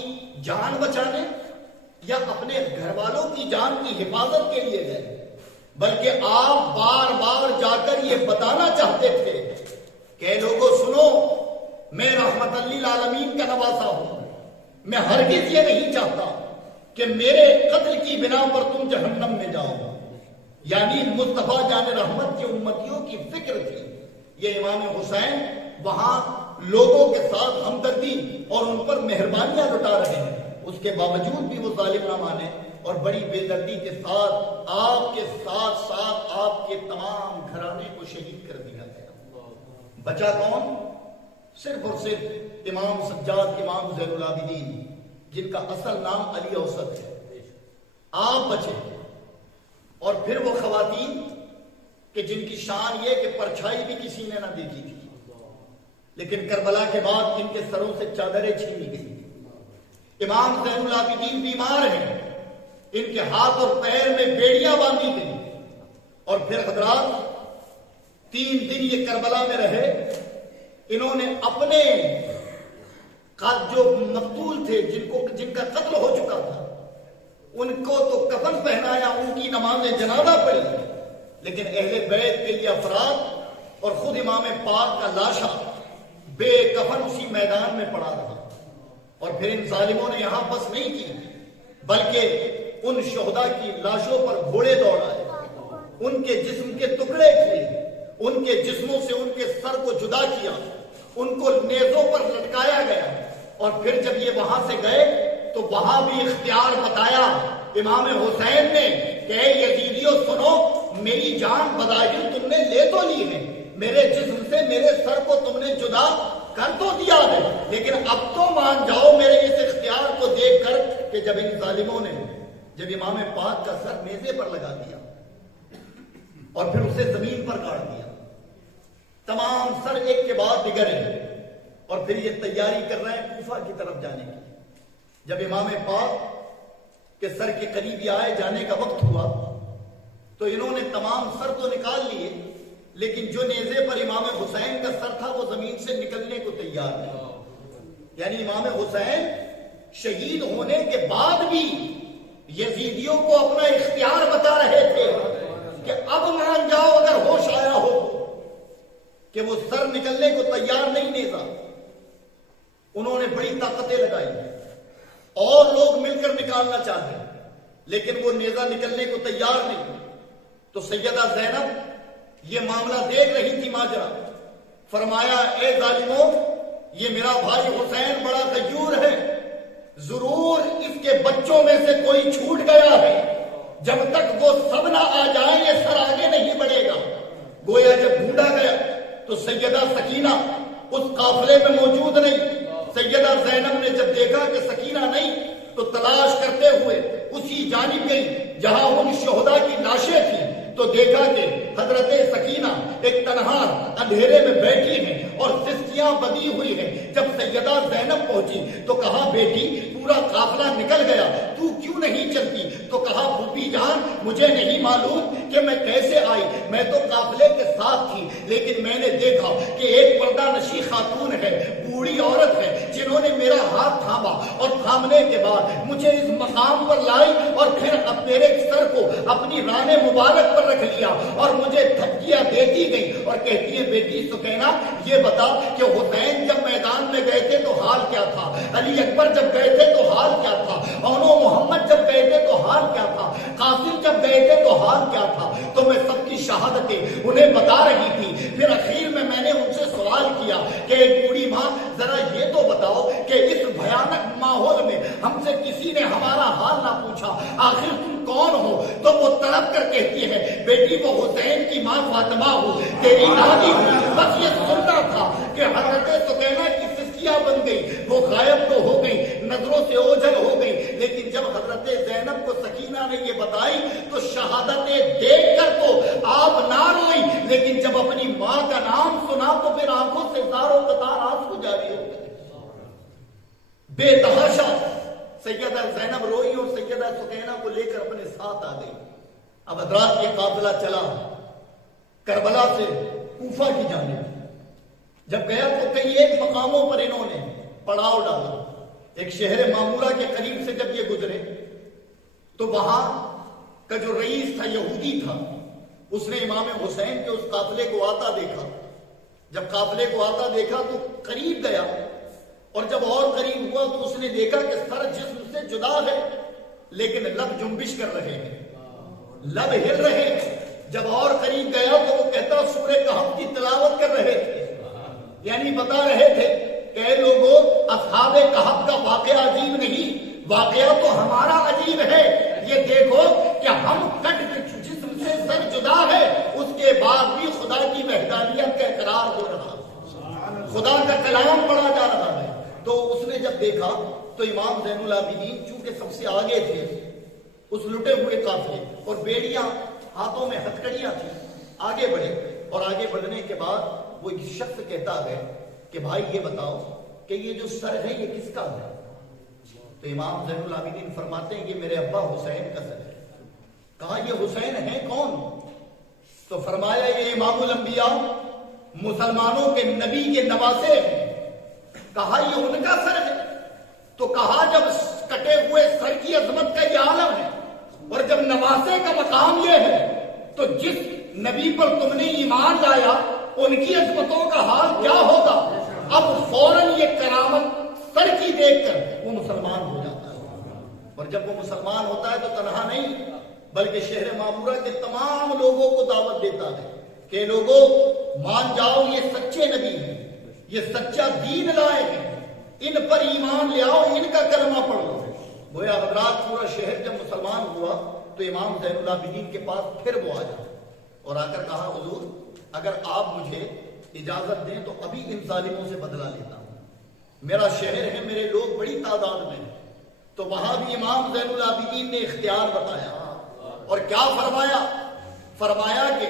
جان بچانے یا اپنے گھر والوں کی جان کی حفاظت کے لیے گئے، بلکہ آپ بار بار جا کر یہ بتانا چاہتے تھے کہ لوگوں سنو میں رحمت للعالمین کا نواسا ہوں، میں ہرگز یہ نہیں چاہتا کہ میرے قتل کی بنا پر تم جہنم میں جاؤ۔ یعنی مصطفیٰ جان رحمت کی امتیوں کی فکر تھی۔ یہ امام حسین وہاں لوگوں کے ساتھ ہمدردی اور ان پر مہربانیاں لٹا رہے ہیں، اس کے باوجود بھی وہ ظالم نہ مانے اور بڑی بے دردی کے ساتھ آپ کے ساتھ ساتھ آپ کے تمام گھرانے کو شہید کر دیا گیا۔ بچا کون؟ صرف اور صرف امام سجاد امام زین العابدین، جن کا اصل نام علی اوسط ہے، آپ بچے۔ اور پھر وہ خواتین کہ جن کی شان یہ کہ پرچھائی بھی کسی نے نہ دیکھی تھی، لیکن کربلا کے بعد ان کے سروں سے چادریں چھینی گئی۔ امام زین العابدین بیمار ہیں، ان کے ہاتھ اور پیر میں بیڑیاں باندھی گئی، اور پھر حضرات 3 دن یہ کربلا میں رہے۔ انہوں نے اپنے جو مقتول تھے، جن کا قتل ہو چکا تھا، ان کو تو کفن پہنایا، ان کی نماز جنازہ پڑھی، لیکن اہل بیت کے یہ افراد اور خود امام پاک کا لاشا بے کفن اسی میدان میں پڑا رہا۔ اور پھر ان ظالموں نے یہاں بس نہیں کی، بلکہ ان شہداء کی لاشوں پر گھوڑے دوڑائے، ان کے جسم کے ٹکڑے کیے، ان کے جسموں سے ان کے سر کو جدا کیا، ان کو نیزوں پر لٹکایا گیا۔ اور پھر جب یہ وہاں سے گئے تو وہاں بھی اختیار بتایا امام حسین نے کہ اے یزیدیو سنو، میری جان بظاہر تم نے لے تو لی ہے، میرے جسم سے میرے سر کو تم نے جدا کر تو دیا ہے، لیکن اب تو مان جاؤ میرے اس اختیار کو دیکھ کر کہ جب ان ظالموں نے جب امام پاک کا سر نیزے پر لگا دیا اور پھر اسے زمین پر گاڑ دیا، تمام سر ایک کے بعد بگڑے، اور پھر یہ تیاری کر رہے ہیں کوفہ کی طرف جانے کی۔ جب امام پاک کے سر کے قریب آئے، جانے کا وقت ہوا، تو انہوں نے تمام سر تو نکال لیے، لیکن جو نیزے پر امام حسین کا سر تھا وہ زمین سے نکلنے کو تیار نہیں۔ یعنی امام حسین شہید ہونے کے بعد بھی یزیدیوں کو اپنا اختیار بتا رہے تھے کہ اب مان جاؤ اگر ہوش آیا ہو، کہ وہ سر نکلنے کو تیار نہیں نیزا۔ انہوں نے بڑی طاقتیں لگائی اور لوگ مل کر نکالنا چاہتے، لیکن وہ نیزا نکلنے کو تیار نہیں۔ تو سیدہ زینب یہ معاملہ دیکھ رہی تھی ماجرا، فرمایا اے ظالموں، یہ میرا بھائی حسین بڑا غیور ہے، ضرور اس کے بچوں میں سے کوئی چھوٹ گیا ہے، جب تک وہ سب نہ آ جائیں یہ سر آگے نہیں بڑھے گا۔ گویا جب ڈھونڈا گیا تو سیدہ سکینہ اس قافلے میں موجود نہیں۔ سیدہ زینب نے جب دیکھا کہ سکینہ نہیں تو تلاش کرتے ہوئے اسی جانب گئی جہاں ان شہداء کی لاشیں تھیں، تو دیکھا کہ حضرت سکینہ ایک تنہا اندھیرے میں بیٹھی ہیں اور سسکیاں بدی ہوئی ہیں۔ جب سیدہ زینب پہنچی تو کہا بیٹی پورا قافلہ نکل گیا، تو کیوں نہیں چلتی؟ تو کہا پھوپھی جان مجھے نہیں معلوم کہ میں کیسے آئی، میں تو قافلے کے ساتھ تھی، لیکن میں نے دیکھا کہ ایک پردہ نشی خاتون ہے، بوڑھی عورت ہے، جنہوں نے میرا ہاتھ تھاما اور تھامنے کے بعد مجھے اس مقام پر لائی اور پھر میرے سر کو اپنی ران مبارک پر رکھ لیا اور مجھے تھپکیاں دیتی گئی اور کہتی ہے بیٹی سکینہ یہ بتا کہ حسین جب میدان میں گئے تھے تو حال کیا تھا، علی اکبر جب گئے تھے تو حال کیا تھا، اونو محمد جب گئے تھے تو حال کیا تھا، قاسم جب گئے تھے تو حال کیا تھا۔ تو میں سب کی شہادتیں انہیں بتا رہی تھی۔ پھر اخیر میں نے ان سے سوال کیا کہ ایک بوڑھی ماں ذرا یہ تو بتاؤ کہ اس بھیانک ماحول میں ہم سے کسی نے ہمارا حال نہ پوچھا، آخر تم کون ہو؟ تو وہ تڑپ کر کہتی ہے بیٹی وہ حسین کی ماں فاطمہ ہوں، تیری دادی ہوں۔ بس یہ سننا تھا کہ حضرت سکینہ کی سسکیاں بن گئی، وہ غائب تو ہو گئی، نظروں سے اوجھل ہو گئی، لیکن جب حضرت زینب کو سکینہ نے یہ بتائی تو شہادتیں دیکھ کر تو آپ نہ روئی، لیکن جب اپنی ماں کا نام سنا تو پھر آنکھوں سے زاروں قطار آنسو جاری ہو گئے۔ بے تحاشا سیدہ زینب روئی اور سیدہ سکینہ کو لے کر اپنے ساتھ آ گئی۔ اب حضرات یہ قافلہ چلا کربلا سے کوفہ کی جانب، جب گیا تو کئی ایک مقاموں پر انہوں نے پڑاؤ ڈالا۔ ایک شہر معمورہ کے قریب سے جب یہ گزرے تو وہاں کا جو رئیس تھا یہودی تھا، اس نے امام حسین کے اس قافلے کو آتا دیکھا۔ جب قافلے کو آتا دیکھا تو قریب گیا، اور جب اور قریب ہوا تو اس نے دیکھا کہ سر جسم سے جدا ہے لیکن لب جنبش کر رہے ہیں، لب ہل رہے ہیں۔ جب اور قریب گیا تو وہ کہتا سورہ کہف کی تلاوت کر رہے تھے، یعنی بتا رہے تھے کہ اے لوگوں اصحاب کہف کا واقعہ عجیب نہیں، واقعہ تو ہمارا عجیب ہے۔ یہ دیکھو کہ ہم کٹ جسم سے سر جدا ہے، اس کے بعد بھی خدا کی وحدانیت کا اقرار ہو رہا، خدا کا کلام پڑھا جا رہا ہے۔ تو اس نے جب دیکھا تو امام زین العابدین چونکہ سب سے آگے تھے اس لٹے ہوئے قافلے، اور بیڑیاں ہاتھوں میں ہتکڑیاں تھیں، آگے بڑھے، اور آگے بڑھنے کے بعد وہ ایک شخص کہتا ہے کہ بھائی یہ بتاؤ کہ یہ جو سر ہے یہ کس کا ہے؟ تو امام زین العابدین فرماتے ہیں یہ میرے ابا حسین کا سر ہے۔ کہا یہ حسین ہے کون؟ تو فرمایا یہ امام الانبیاء، مسلمانوں کے نبی کے نواسے ہیں۔ کہا یہ ان کا سر ہے؟ تو کہا جب کٹے ہوئے سر کی عظمت کا یہ عالم ہے اور جب نواسے کا مقام یہ ہے تو جس نبی پر تم نے ایمان لایا ان کی عظمتوں کا حال کیا ہوگا؟ اب فوراً یہ کرامت سر کی دیکھ کر وہ مسلمان ہو جاتا ہے، اور جب وہ مسلمان ہوتا ہے تو تنہا نہیں بلکہ شہر معمورہ کے تمام لوگوں کو دعوت دیتا ہے کہ لوگوں مان جاؤ یہ سچے نبی ہیں، یہ سچا دین لائے ہیں، ان پر ایمان لے آؤ، ان کا کلمہ پڑھ لو۔ گویا حضرات پورا شہر جب مسلمان ہوا تو امام زین العابدین کے پاس پھر وہ آیا اور آ کر کہا حضور اگر آپ مجھے اجازت دیں تو ابھی ان ظالموں سے بدلہ لیتا ہوں، میرا شہر ہے، میرے لوگ بڑی تعداد میں ہیں۔ تو وہاں بھی امام زین العابدین نے اختیار بتایا اور کیا فرمایا؟ فرمایا کہ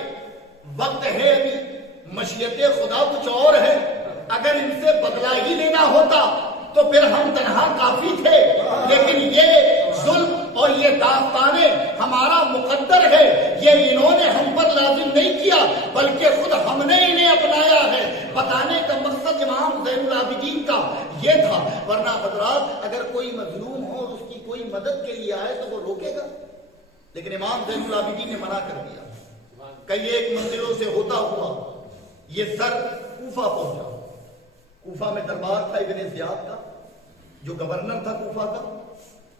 وقت ہے ابھی، مشیت خدا کچھ اور ہے، اگر ان سے بدلہ ہی لینا ہوتا تو پھر ہم تنہا کافی تھے، لیکن یہ ظلم اور یہ داستانیں ہمارا مقدر ہے، یہ انہوں نے ہم پر لازم نہیں کیا بلکہ خود ہم نے انہیں اپنایا ہے۔ بتانے کا مقصد امام زین العابدین کا یہ تھا، ورنہ حضرات اگر کوئی مظلوم ہو اور اس کی کوئی مدد کے لیے آئے تو وہ روکے گا، لیکن امام زین العابدین نے منع کر دیا۔ کئی ایک منزلوں سے ہوتا ہوا یہ سر کوفہ پہنچا۔ کوفہ میں دربار تھا ابن زیاد کا جو گورنر تھا کوفہ کا،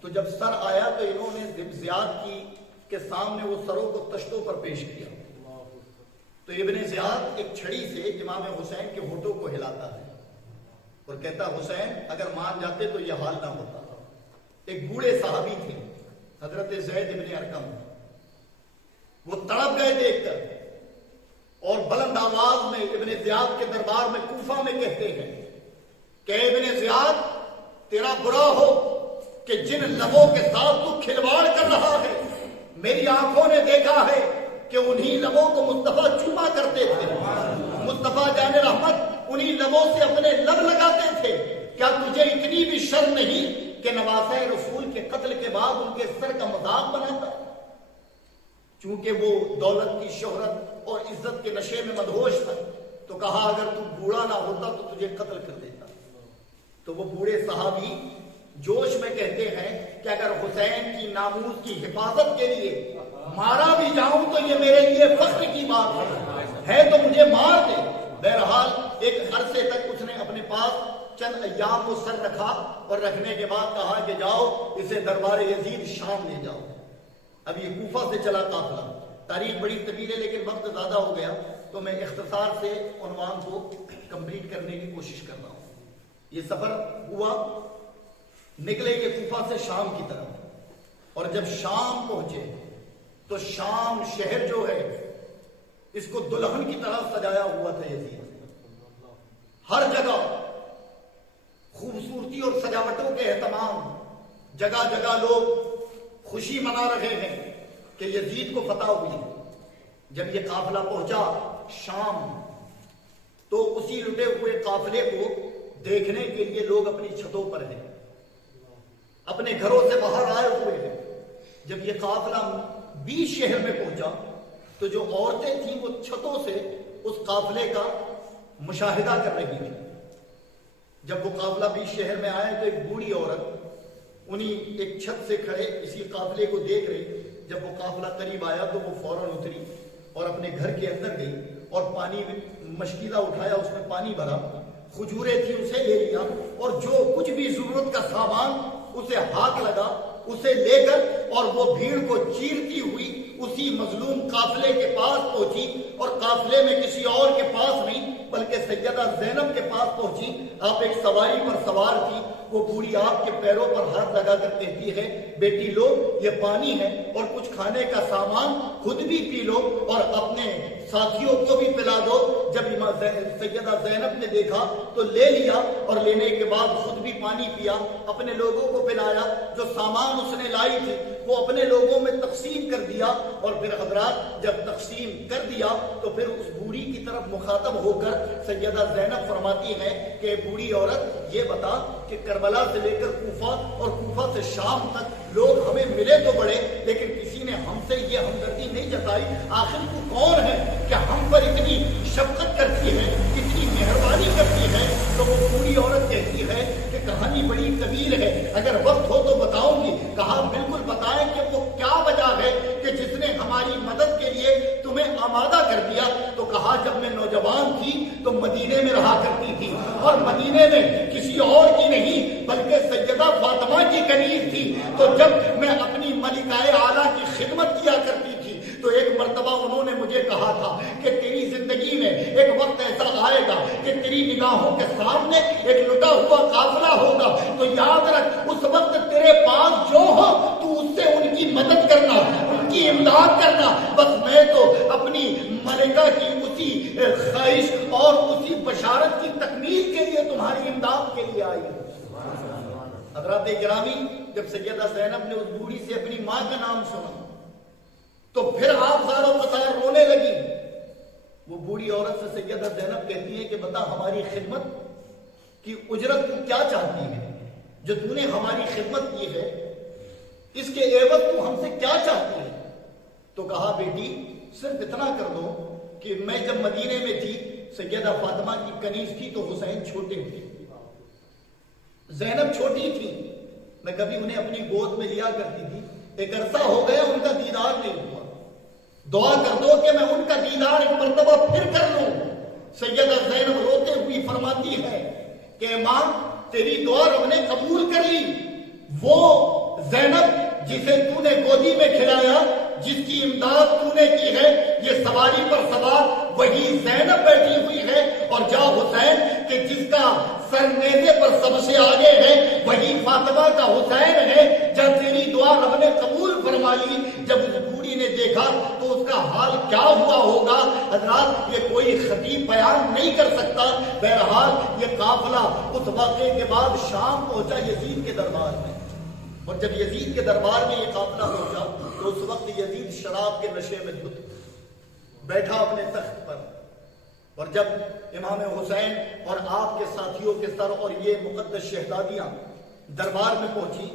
تو جب سر آیا تو انہوں نے زیاد کی کے سامنے وہ سروں کو تشتوں پر پیش کیا، تو ابن زیاد ایک چھڑی سے امام حسین کے ہونٹوں کو ہلاتا ہے اور کہتا حسین اگر مان جاتے تو یہ حال نہ ہوتا۔ ایک بوڑھے صحابی تھے حضرت زید ابن ارقم، وہ تڑپ گئے دیکھ کر اور بلند آواز میں ابن زیاد کے دربار میں کوفہ میں کہتے ہیں کہ ابن زیاد تیرا برا ہو کہ جن لبوں کے ساتھ تو کھلواڑ کر رہا ہے، میری آنکھوں نے دیکھا ہے کہ انہی لبوں کو مصطفیٰ چوما کرتے تھے، مصطفیٰ جان رحمت انہی لبوں سے اپنے لب لگاتے تھے، کیا تجھے اتنی بھی شرم نہیں کہ نواسہ رسول کے قتل کے بعد ان کے سر کا مذاق بناتا؟ چونکہ وہ دولت کی شہرت اور عزت کے نشے میں مدہوش تھا تو کہا اگر تو بوڑھا نہ ہوتا تو تجھے قتل کر دیتا۔ تو وہ بوڑھے صحابی جوش میں کہتے ہیں کہ اگر حسین کی ناموس کی حفاظت کے لیے مارا بھی جاؤں تو یہ میرے لیے فخر کی بات ہے تو مجھے مار دے۔ بہرحال ایک عرصے تک اس نے اپنے پاس چند ایام کو سر رکھا اور رکھنے کے بعد کہا کہ جاؤ اسے دربار یزید شام لے جاؤ۔ اب یہ کوفہ سے چلا قافلہ، تاریخ بڑی طویل ہے لیکن وقت زیادہ ہو گیا تو میں اختصار سے عنوان کو کمپلیٹ کرنے کی کوشش کر رہا ہوں۔ یہ سفر ہوا، نکلے کہ کوفہ سے شام کی طرف، اور جب شام پہنچے تو شام شہر جو ہے اس کو دلہن کی طرح سجایا ہوا تھا یزید، ہر جگہ خوبصورتی اور سجاوٹوں کے اہتمام، جگہ جگہ لوگ خوشی منا رہے ہیں کہ یزید کو فتح ہوئی۔ جب یہ قافلہ پہنچا شام تو اسی لٹے ہوئے قافلے کو دیکھنے کے لیے لوگ اپنی چھتوں پر ہیں، اپنے گھروں سے باہر آئے ہوئے ہیں۔ جب یہ قافلہ 20 شہر میں پہنچا تو جو عورتیں تھیں وہ چھتوں سے اس قافلے کا مشاہدہ کر رہی تھی۔ جب وہ قافلہ 20 شہر میں آئے تو ایک بوڑھی عورت انہی ایک چھت سے کھڑے اسی قافلے کو دیکھ رہی۔ جب وہ قافلہ قریب آیا تو وہ فوراً اتری اور اپنے گھر کے اندر گئی اور پانی مشکیزہ اٹھایا، اس میں پانی بھرا، کھجوریں تھی اسے لے لیا اور جو کچھ بھی ضرورت کا سامان اسے ہاتھ لگا اسے لے کر اور وہ بھیڑ کو چیرتی ہوئی اسی مظلوم قافلے کے پاس پہنچی، اور قافلے میں کسی اور کے پاس نہیں بلکہ سیدہ زینب کے پاس پہنچی۔ آپ ایک سواری پر سوار تھی، وہ بوڑھی آپ کے پیروں پر ہاتھ لگا کر کہتی ہے بیٹی لو یہ پانی ہے اور کچھ کھانے کا سامان خود بھی پی لو اور اپنے ساتھیوں کو بھی پلا دو۔ جب سیدہ زینب نے دیکھا تو لے لیا اور لینے کے بعد خود بھی پانی پیا، اپنے لوگوں کو پلایا، جو سامان اس نے لائی تھی وہ اپنے لوگوں میں تقسیم کر دیا، اور پھر حضرات جب تقسیم کر دیا تو پھر اس بوڑھی کی طرف مخاطب ہو کر سیدہ زینب فرماتی ہے کہ بوڑھی عورت یہ بتا کہ کربلا سے لے کر کوفہ اور کوفہ سے شام تک لوگ ہمیں ملے تو بڑے لیکن کسی نے ہم سے یہ ہمدردی نہیں جتائی، آخر تو کون ہے کہ ہم پر اتنی شفقت کرتی ہے، اتنی مہربانی کرتی ہے؟ تو وہ بوڑھی عورت کہتی ہے کہ کہانی بڑی طویل ہے، اگر وقت ہو تو بتاؤں گی۔ کہا بالکل بتائیں کہ وہ کیا وجہ ہے کہ جس نے ہماری مدد کے لیے تمہیں آمادہ کر دیا؟ تو کہا جب میں نوجوان تھی تو مدینے میں رہا کرتی تھی، اور مدینے میں کسی اور کی نہیں بلکہ سیدہ فاطمہ کی کنیز تھی، تو جب میں اپنی ملکہ اعلیٰ کی خدمت کیا کرتی تھی تو ایک مرتبہ انہوں نے مجھے کہا تھا کہ تیری زندگی میں ایک وقت ایسا آئے گا کہ تیری نگاہوں کے سامنے ایک لٹا ہوا قافلہ ہوگا، تو یاد رکھ اس وقت تیرے پاس جو ہو تو اس سے ان کی مدد کرنا، ان کی امداد کرنا۔ بس میں تو اپنی ملکہ کی اسی خواہش اور اسی بشارت کی تکمیل کے لیے تمہاری امداد کے لیے آئی ہوں۔ حضرات گرامی، جب سیدہ زینب نے اس بوڑھی سے اپنی ماں کا نام سنا تو پھر آپ زاروں قطار رونے لگی۔ وہ بوڑھی عورت سے سیدہ زینب کہتی ہے کہ بتا ہماری خدمت کی اجرت تو کیا چاہتی ہے؟ جو تو نے ہماری خدمت کی ہے اس کے عوض تو ہم سے کیا چاہتی ہے؟ تو کہا بیٹی صرف اتنا کر دو کہ میں جب مدینے میں تھی سیدہ فاطمہ کی کنیز تھی تو حسین چھوٹے تھے، زینب چھوٹی تھی، میں کبھی انہیں اپنی گود میں لیا کرتی تھی، ایک عرصہ ہو گیا ان کا دیدار نہیں ہوا، دعا کر دو کہ میں ان کا دیدار ایک مرتبہ پھر کر لوں۔ سیدہ زینب روتے ہوئی فرماتی ہے کہ ماں تیری دعا رب نے قبول کر لی۔ وہ زینب جسے تو نے گودی میں کھلایا، جس کی امداد تو نے کی ہے، یہ سواری پر سوار وہی زینب بیٹھی ہوئی ہے، اور جا حسین کہ جس کا سر نیزے پر سب سے آگے ہے وہی فاطمہ کا حسین ہے، جب تیری دعا رب نے قبول فرمائی۔ جب اس بوڑھی نے دیکھا تو اس کا حال کیا ہوا ہوگا حضرات یہ کوئی خطیب بیان نہیں کر سکتا۔ بہرحال یہ قافلہ اس واقعے کے بعد شام پہنچا یزید کے دربار میں، اور جب یزید کے دربار میں یہ قافلہ پہنچا تو اس وقت یزید شراب کے نشے میں دھت بیٹھا اپنے تخت پر، اور جب امام حسین اور آپ کے ساتھیوں کے سر اور یہ مقدس شہزادیاں دربار میں پہنچی،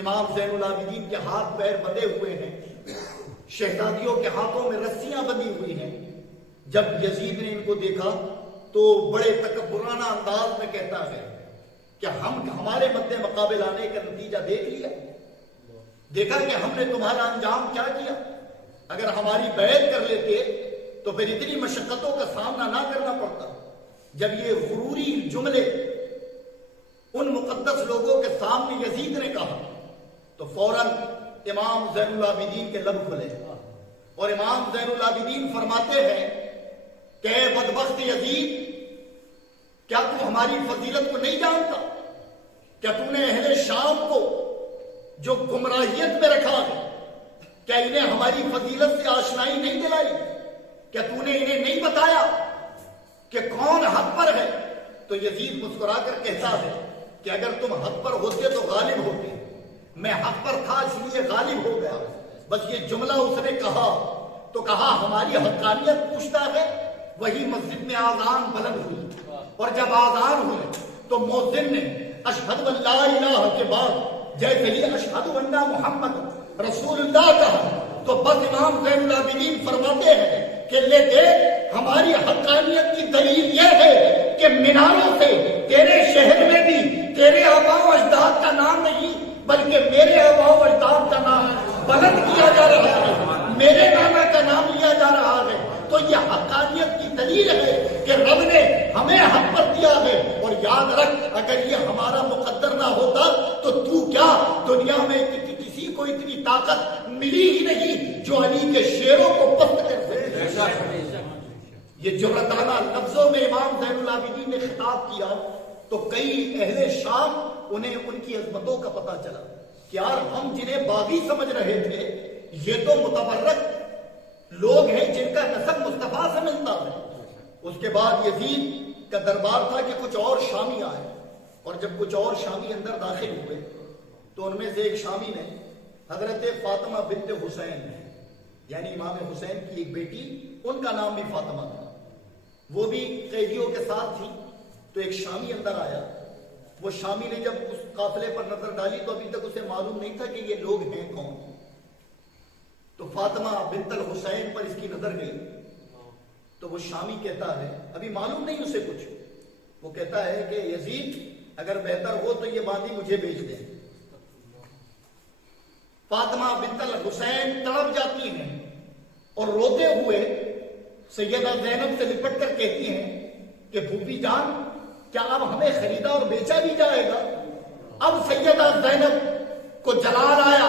امام زین العابدین کے ہاتھ پیر بندھے ہوئے ہیں، شہزادیوں کے ہاتھوں میں رسیاں بندھی ہوئی ہیں۔ جب یزید نے ان کو دیکھا تو بڑے تکبرانہ انداز میں کہتا ہے کہ ہمارے مد مقابل آنے کا نتیجہ دیکھ لیا، دیکھا کہ ہم نے تمہارا انجام کیا کیا، اگر ہماری بیعت کر لیتے تو پھر اتنی مشقتوں کا سامنا نہ کرنا پڑتا۔ جب یہ غروری جملے ان مقدس لوگوں کے سامنے یزید نے کہا تو فوراً امام زین العابدین کے لب کھلے، اور امام زین العابدین فرماتے ہیں کہ اے بدبخت یزید، کیا تو ہماری فضیلت کو نہیں جانتا؟ کیا تو نے اہل شام کو جو گمراہیت میں رکھا ہے، کیا انہیں ہماری فضیلت سے آشنائی نہیں دلائی؟ کیا تو نے انہیں نہیں بتایا کہ کون حق پر ہے؟ تو یزید مسکرا کر کہتا ہے کہ اگر تم حق پر ہوتے تو غالب ہوتے، میں حق پر تھا اس لیے غالب ہو گیا۔ بس یہ جملہ اس نے کہا تو کہا ہماری حقانیت پوچھتا ہے۔ وہی مسجد میں آذان بلند ہوئی، اور جب آذان ہوئی تو مؤذن نے اشہد ان لا الہ کے بعد جیسے ہی اشہد ان محمد رسول اللہ کہا تو بس امام زین العابدین فرماتے ہیں کہ لے دیکھ ہماری حقانیت کی دلیل یہ ہے کہ میناروں سے تیرے شہر میں بھی تیرے آباء و اجداد کا نام نہیں بلکہ میرے آباء و اجداد کا نام بلند کیا جا رہا ہے، میرے نانا کا نام لیا جا رہا ہے۔ تو یہ حقانیت کی دلیل ہے کہ رب نے ہمیں حق پر دیا ہے، اور یاد رکھ اگر یہ ہمارا مقدر نہ ہوتا تو کیا دنیا میں کسی کو اتنی طاقت ملی ہی نہیں جو علی کے شیروں کو پست کر سکے۔ یہ جرأتانہ لفظوں میں امام زین العابدین نے خطاب کیا تو کئی اہل شام انہیں ان کی عظمتوں کا پتہ چلا کہ یار ہم جنہیں باغی سمجھ رہے تھے یہ تو متبرک لوگ ہیں جن کا نسب مصطفیٰ سے ملتا ہے۔ اس کے بعد یزید کا دربار تھا کہ کچھ اور شامی آئے، اور جب کچھ اور شامی اندر داخل ہوئے تو ان میں سے ایک شامی نے حضرت فاطمہ بنت حسین یعنی امام حسین کی ایک بیٹی، ان کا نام بھی فاطمہ تھا، وہ بھی قیدیوں کے ساتھ تھی۔ تو ایک شامی اندر آیا، وہ شامی نے جب اس قافلے پر نظر ڈالی تو ابھی تک اسے معلوم نہیں تھا کہ یہ لوگ ہیں کون۔ تو فاطمہ بنت الحسین پر اس کی نظر گئی تو وہ شامی کہتا ہے، ابھی معلوم نہیں اسے کچھ، وہ کہتا ہے کہ یزید اگر بہتر ہو تو یہ باندی مجھے بیچ دیں. فاطمہ بنت الحسین تڑپ جاتی ہیں اور روتے ہوئے سیدہ زینب سے لپٹ کر کہتی ہیں کہ پھوپھی جان کیا اب ہمیں خریدا اور بیچا بھی جائے گا؟ اب سیدہ زینب کو جلال آیا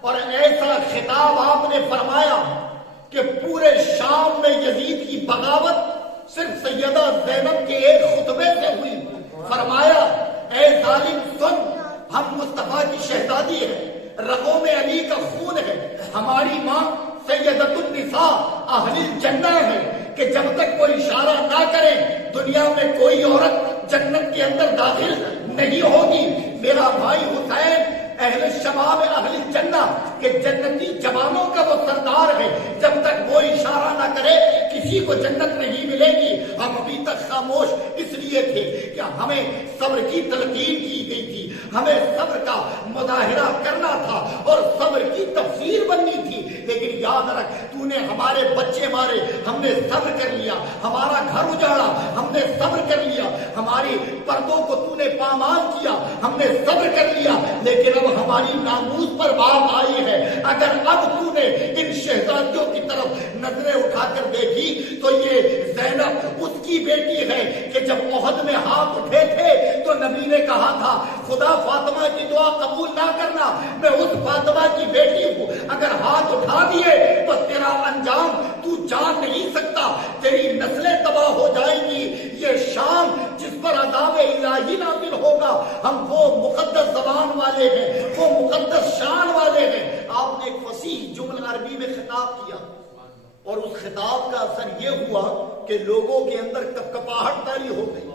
اور ایسا خطاب آپ نے فرمایا کہ پورے شام میں یزید کی بغاوت صرف سیدہ زینب کے ایک خطبے سے ہوئی. فرمایا اے ظالم سن، ہم مصطفیٰ کی شہزادی ہے، رگوں میں علی کا خون ہے، ہماری ماں سیدۃ النساء اہل الجنہ ہے کہ جب تک کوئی اشارہ نہ کرے دنیا میں کوئی عورت جنت کے اندر داخل نہیں ہوگی. میرا بھائی حسین اہل الشباب اہل الجنہ کہ جنتی جوانوں کا وہ سردار ہے، جب تک وہ اشارہ نہ کرے کسی کو جنت نہیں ملے گی. ہم ابھی تک خاموش اس لیے تھے کہ ہمیں صبر کی تلقین کی گئی تھی، ہمیں صبر کا مظاہرہ کرنا تھا اور صبر کی تفسیر بننی تھی. لیکن یاد رکھ، تو نے ہمارے بچے مارے، ہم نے صبر کر لیا، ہمارا گھر اجاڑا، ہم نے صبر کر لیا، ہماری پردوں کو تو نے پامال کیا، ہم نے صبر کر لیا. لیکن اب ہماری ناموس پر بات آئی ہے. اگر اب تو نے ان شہزادیوں کی طرف نظریں اٹھا کر دیکھی تو یہ زینب اس کی بیٹی ہے کہ جب احد میں ہاتھ اٹھے تھے تو نبی نے کہا تھا خدا فاطمہ کی دعا قبول نہ کرنا، میں اس فاطمہ کی بیٹی ہوں، اگر ہاتھ اٹھا دیے تو تیرا انجام تو جان نہیں سکتا، تیری نسلیں تباہ ہو جائیں گی. یہ شام جس پر عذاب الہی نازل ہوگا، ہم وہ مقدس زبان والے ہیں، وہ مقدس شان والے ہیں. آپ نے ایک فصیح جمل عربی میں خطاب کیا اور اس خطاب کا اثر یہ ہوا کہ لوگوں کے اندر کپکپاہٹ طاری ہو گئی.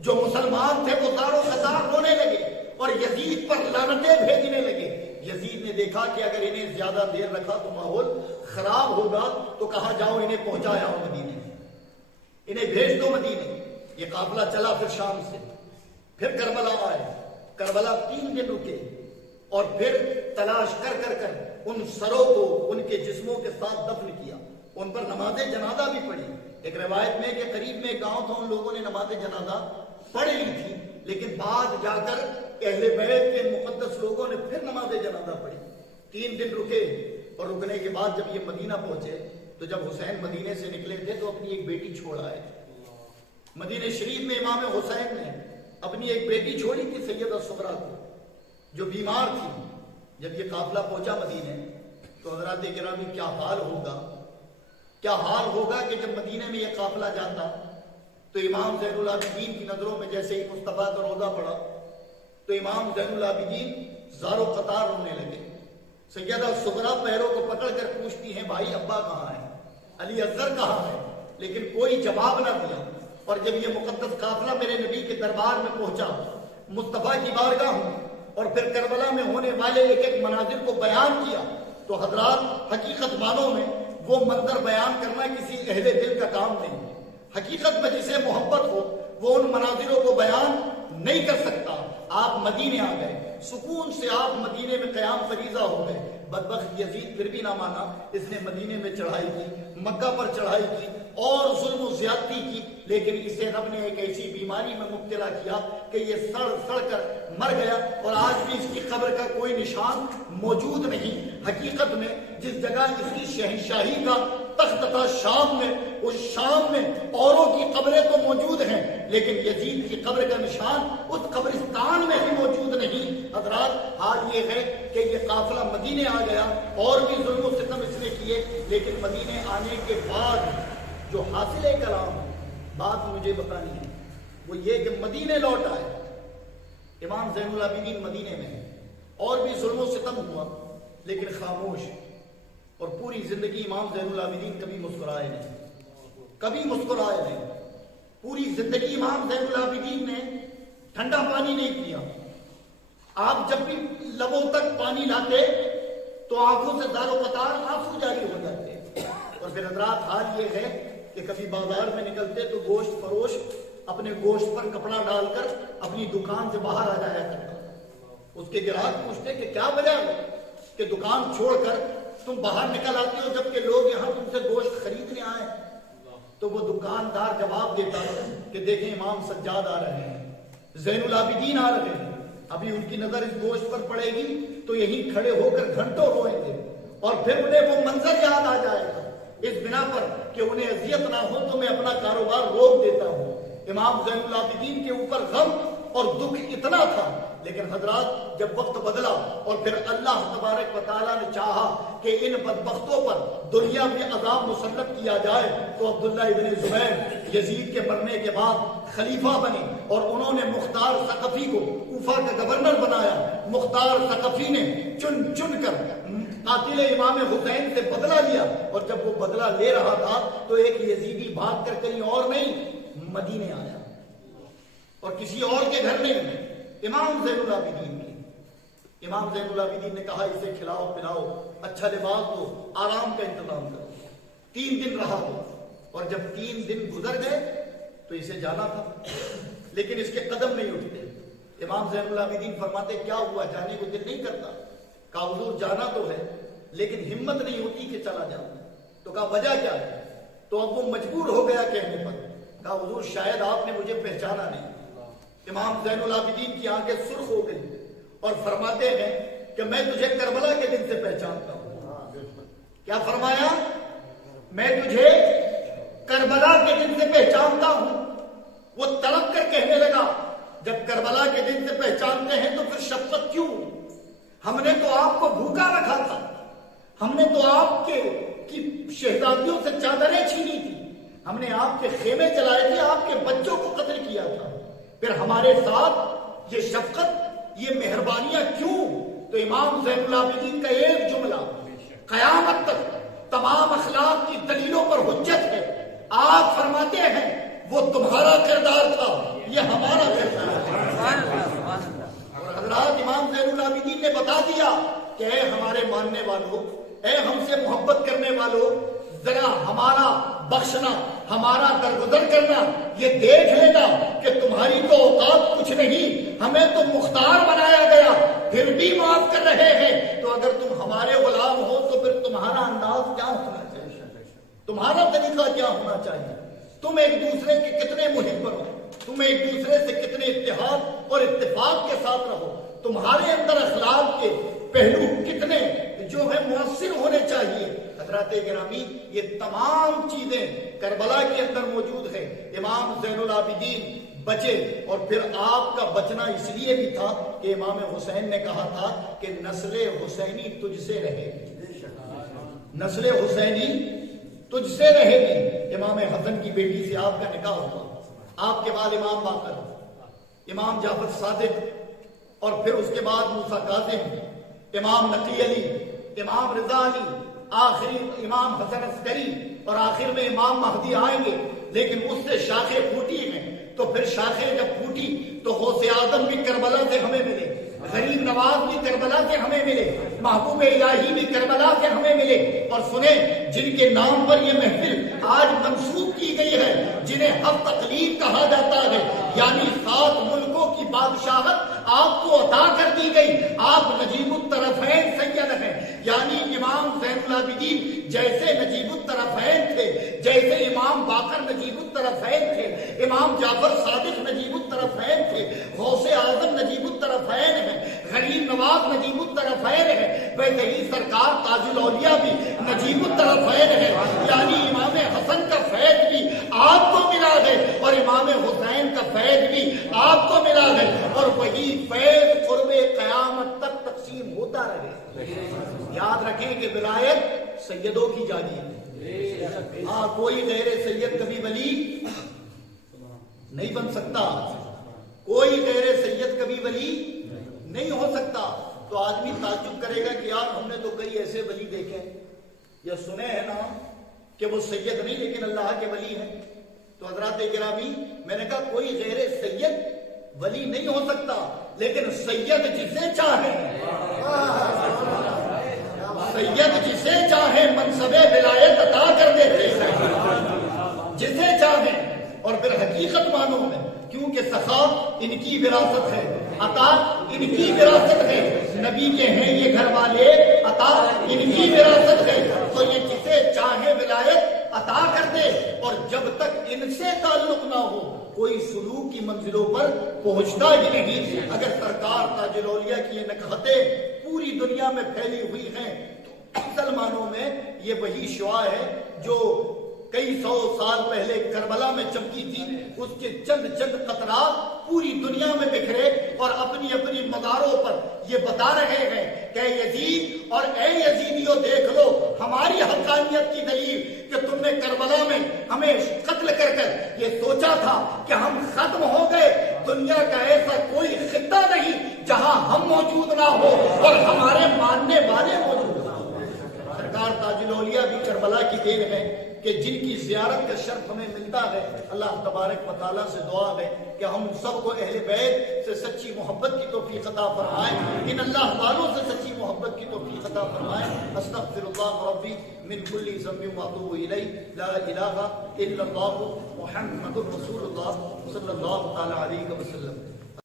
جو مسلمان تھے وہ دار و خطار ہونے لگے اور یزید پر لعنتیں بھیجنے لگے. یزید نے دیکھا کہ اگر انہیں زیادہ دیر رکھا تو ماحول خراب ہوگا، تو کہا جاؤ انہیں پہنچایا ہو مدینے، انہیں بھیج دو مدینے. یہ قافلہ چلا پھر شام سے، پھر کربلا آئے، کربلا 3 دن رکے اور پھر تلاش کر کر کر ان سروں کو ان کے جسموں کے ساتھ دفن کیا. ان پر نماز جنازہ بھی پڑھی. ایک روایت میں کہ قریب میں گاؤں تھا، ان لوگوں نے نماز جنازہ پڑھ لی تھی، لیکن بعد جا کر اہل بیت کے مقدس لوگوں نے پھر نماز جنازہ پڑھی. 3 دن رکے اور رکنے کے بعد جب یہ مدینہ پہنچے تو جب حسین مدینے سے نکلے تھے تو اپنی ایک بیٹی چھوڑ آئے. مدینہ شریف میں امام حسین نے اپنی ایک بیٹی چھوڑی تھی سیدہ سغرا کو، جو بیمار تھی. جب یہ قافلہ پہنچا مدینے تو حضرات گرامی کیا حال ہوگا، کیا حال ہوگا کہ جب مدینے میں یہ قافلہ جاتا تو امام زین العابدین کی نظروں میں جیسے ہی مصطفیٰ کا روضہ پڑا تو امام زین العابدین زار و قطار رونے لگے. سیدہ سغرا پیروں کو پکڑ کر پوچھتی ہیں بھائی ابا کہاں ہے، علی اصغر کہاں ہے، لیکن کوئی جواب نہ دیا. اور جب یہ مقدس قافلہ میرے نبی کے دربار میں پہنچا، مصطفیٰ کی بارگاہ ہوں اور پھر کربلا میں ہونے والے ایک ایک مناظر کو بیان کیا، تو حضرات حقیقت مانوں میں وہ منظر بیان کرنا کسی اہل دل کا کام نہیں. حقیقت میں جسے محبت ہو وہ ان مناظروں کو بیان نہیں کر سکتا. آپ مدینے آ گئے، سکون سے آپ مدینے میں قیام فریضہ ہو گئے. بدبخت یزید پھر بھی نہ مانا، اس نے مدینے میں چڑھائی کی، مکہ پر چڑھائی کی اور ظلم و زیادتی کی، لیکن اسے رب نے ایک ایسی بیماری میں مبتلا کیا کہ یہ سڑ سڑ کر مر گیا اور آج بھی اس کی قبر کا کوئی نشان موجود نہیں. حقیقت میں جس جگہ اس کی شہنشاہی کا تخت تھا شام میں، اس شام میں اوروں کی قبریں تو موجود ہیں لیکن یزید کی قبر کا نشان اس قبرستان میں بھی موجود نہیں. حضرات حال یہ ہے کہ یہ قافلہ مدینے آ گیا اور بھی ظلم و ستم اس نے کیے، لیکن مدینے آنے کے بعد جو حاصل کلام بات مجھے بتانی ہے وہ یہ کہ مدینے لوٹ آئے. امام زین العابدین مدینے میں اور بھی ظلم و ستم ہوا لیکن خاموش. اور پوری زندگی امام زین العابدین کبھی مسکرائے نہیں، کبھی مسکرائے نہیں. پوری زندگی امام زین العابدین نے ٹھنڈا پانی نہیں پیا. آپ جب بھی لبوں تک پانی لاتے تو آنکھوں سے دار و قطار آنسو جاری ہو جاتے. اور پھر حضرات حال یہ ہے کہ کبھی بازار میں نکلتے تو گوشت فروش اپنے گوشت پر کپڑا ڈال کر اپنی دکان سے باہر آ جایا کرتا. اس کے گراہک پوچھتے کہ کیا وجہ ہے کہ دکان چھوڑ کر تم باہر نکل آتے ہو جبکہ لوگ یہاں تم سے گوشت خریدنے آئے. تو وہ دکاندار جواب دیتا کہ دیکھیں امام سجاد آ رہے ہیں، زین العابدین آ رہے ہیں، ابھی ان کی نظر اس گوشت پر پڑے گی تو یہیں کھڑے ہو کر گھنٹوں روئیں گے اور پھر انہیں وہ منظر یاد آ جائے گا۔ اس بنا پر کہ انہیں اذیت نہ ہو تو میں اپنا کاروبار روک دیتا ہوں۔ امام زین العابدین کے اوپر غم اور دکھ اتنا تھا، لیکن حضرات جب وقت بدلا اور پھر اللہ تبارک و تعالیٰ نے چاہا کہ ان بدبختوں پر دنیا میں عذاب مسلط کیا جائے تو عبداللہ ابن زبیر یزید کے مرنے کے بعد خلیفہ بنے اور انہوں نے مختار ثقفی کو کوفہ کا گورنر بنایا۔ مختار ثقفی نے چن چن کر قاتل امام حسین سے بدلہ لیا، اور جب وہ بدلہ لے رہا تھا تو ایک یزیدی بھاگ کر کہیں اور نہیں مدینے آیا اور کسی اور کے گھر نہیں، امام زین العابدین کی۔ امام زین العابدین نے کہا اسے کھلاؤ پلاؤ، اچھا لباس دو، آرام کا انتظام کرو، 3 دن رہا دو۔ اور جب 3 دن گزر گئے تو اسے جانا تھا، لیکن اس کے قدم نہیں اٹھتے۔ امام زین العابدین فرماتے کیا ہوا، جانے کو دل نہیں کرتا؟ کہا حضور جانا تو ہے لیکن ہمت نہیں ہوتی کہ چلا جاؤں۔ تو کہا وجہ کیا ہے؟ تو اب وہ مجبور ہو گیا کہنے پر، کہا حضور شاید آپ نے مجھے پہچانا نہیں۔ امام زین العابدین کی آنکھیں سرخ ہو گئی اور فرماتے ہیں کہ میں تجھے کربلا کے دن سے پہچانتا ہوں۔ کیا فرمایا؟ میں تجھے کربلا کے دن سے پہچانتا ہوں۔ وہ تڑپ کر کہنے لگا جب کربلا کے دن سے پہچانتے ہیں تو پھر شفقت کیوں؟ ہم نے تو آپ کو بھوکا رکھا تھا، ہم نے تو آپ کے شہزادیوں سے چادریں چھینی تھی، ہم نے آپ کے خیمے چلائے تھے، آپ کے بچوں کو قتل کیا تھا، پھر ہمارے ساتھ یہ شفقت یہ مہربانیاں کیوں؟ تو امام زین العابدین کا ایک جملہ قیامت تک تمام اخلاق کی دلیلوں پر حجت ہے۔ آپ فرماتے ہیں وہ تمہارا کردار تھا، یہ ہمارا کردار ہے۔ اور حضرات امام زین العابدین نے بتا دیا کہ اے ہمارے ماننے والوں، اے ہم سے محبت کرنے والوں، ذرا ہمارا بخشنا، ہمارا درگزر کرنا یہ دیکھ لینا کہ تمہاری تو اوقات کچھ نہیں، ہمیں تو مختار بنایا گیا پھر بھی معاف کر رہے ہیں، تو اگر تم ہمارے غلام ہو تو پھر تمہارا انداز کیا ہونا چاہیے، تمہارا طریقہ کیا ہونا چاہیے، تم ایک دوسرے کے کتنے محب بنو، تم ایک دوسرے سے کتنے اتحاد اور اتفاق کے ساتھ رہو، تمہارے اندر اخلاق کے پہلو کتنے جو ہے مؤثر ہونے چاہیے۔ حضرات گرامی یہ تمام چیزیں کربلا کے اندر موجود ہیں۔ امام زین العابدین بچے اور پھر آپ کا بچنا اس لیے بھی تھا کہ امام حسین نے کہا تھا کہ نسل حسینی تجھ سے رہے گی، نسل حسینی تجھ سے رہے گی۔ امام حسن کی بیٹی سے آپ کا نکاح ہوا، آپ کے بعد امام باقر، امام جعفر صادق اور پھر اس کے بعد موسیٰ کاظم، امام نقی علی، امام رضا علی، آخری امام حسن عسکری اور آخر میں امام مہدی آئیں گے، لیکن اس سے شاخیں پھوٹی ہیں۔ تو پھر شاخیں جب پھوٹی تو غوث اعظم بھی کربلا سے ہمیں ملے، غریب نواز بھی کربلا سے ہمیں ملے، محبوب الہی بھی کربلا سے ہمیں ملے۔ اور سنیں جن کے نام پر یہ محفل آج منسوخ کی گئی ہے، جنہیں حق تقلید کہا جاتا ہے، یعنی 7 ملکوں کی بادشاہت آپ کو عطا کر دی گئی، آپ نجیب الطرفین سید ہیں، یعنی امام زین العابدین جیسے نجیب الطرفین تھے، جیسے امام باقر نجیب الطرفین تھے، امام جعفر صادق نجیب الطرفین تھے، غوث اعظم نجیب الطرفین ہیں، غریب نواز نجیب الطرفین ہے، ویسے ہی سرکار تاج الاولیاء بھی نجیب الطرفین ہے، یعنی امام حسن کا فیض بھی آپ کو ملا ہے اور امام حسین کا فیض بھی آپ کو ملا ہے، اور وہی فیض قرب قیامت تک تقسیم ہوتا رہے۔ یاد رکھیں کہ ولایت سیدوں کی جاگیر ہے، ہاں کوئی غیر سید کبھی ولی نہیں بن سکتا، کوئی غیر سید کبھی ولی نہیں ہو سکتا۔ تو آدمی تعجب کرے گا کہ یار ہم نے تو کئی ایسے ولی دیکھے یا سنے ہیں نا کہ وہ سید نہیں لیکن اللہ کے ولی ہیں۔ تو حضرات گرامی میں نے کہا کوئی غیر سید ولی نہیں ہو سکتا، لیکن سید جسے چاہے، سید جسے چاہے منصب ولایت عطا کر دیتے ہیں، جسے چاہے۔ اور پھر حقیقت معلوم ہے کیونکہ سخا ان کی وراثت ہے، عطا ان کی وراثت ہے، نبی کے ہیں یہ گھر والے، عطا ان کی وراثت ہے، تو یہ جسے چاہے ولایت عطا کر دے۔ اور جب تک ان سے تعلق نہ ہو کوئی سلوک کی منزلوں پر پہنچتا ہی نہیں۔ اگر سرکار تاج الاولیاء کی یہ نکہتیں پوری دنیا میں پھیلی ہوئی ہیں تو مسلمانوں میں یہ وہی شعاع ہے جو کئی سو سال پہلے کربلا میں چمکی تھی، اس کے چند چند قطرات پوری دنیا میں بکھرے اور اپنی اپنی مزاروں پر یہ بتا رہے ہیں کہ یزید اور اے یزیدیوں دیکھ لو ہماری حقانیت کی دلیل کہ تم نے کربلا میں ہمیں قتل کر یہ سوچا تھا کہ ہم ختم ہو گئے، دنیا کا ایسا کوئی خطہ نہیں جہاں ہم موجود نہ ہو اور ہمارے ماننے والے موجود نہ ہو۔ سرکار تاج الاولیاء بھی کربلا کی دین ہے کہ جن کی زیارت کا شرف ہمیں ملتا ہے۔ اللہ تبارک و تعالیٰ سے دعا ہے کہ ہم سب کو اہل بیت سے سچی محبت کی توفیق عطا فرمائے، ان اللہ والوں سے سچی محبت کی توفیق عطا فرمائے۔ استغفر اللہ ربی من کل ذنب واتوب الیہ، لا الہ الا اللہ محمد رسول اللہ صلی اللہ تعالی علیہ وسلم۔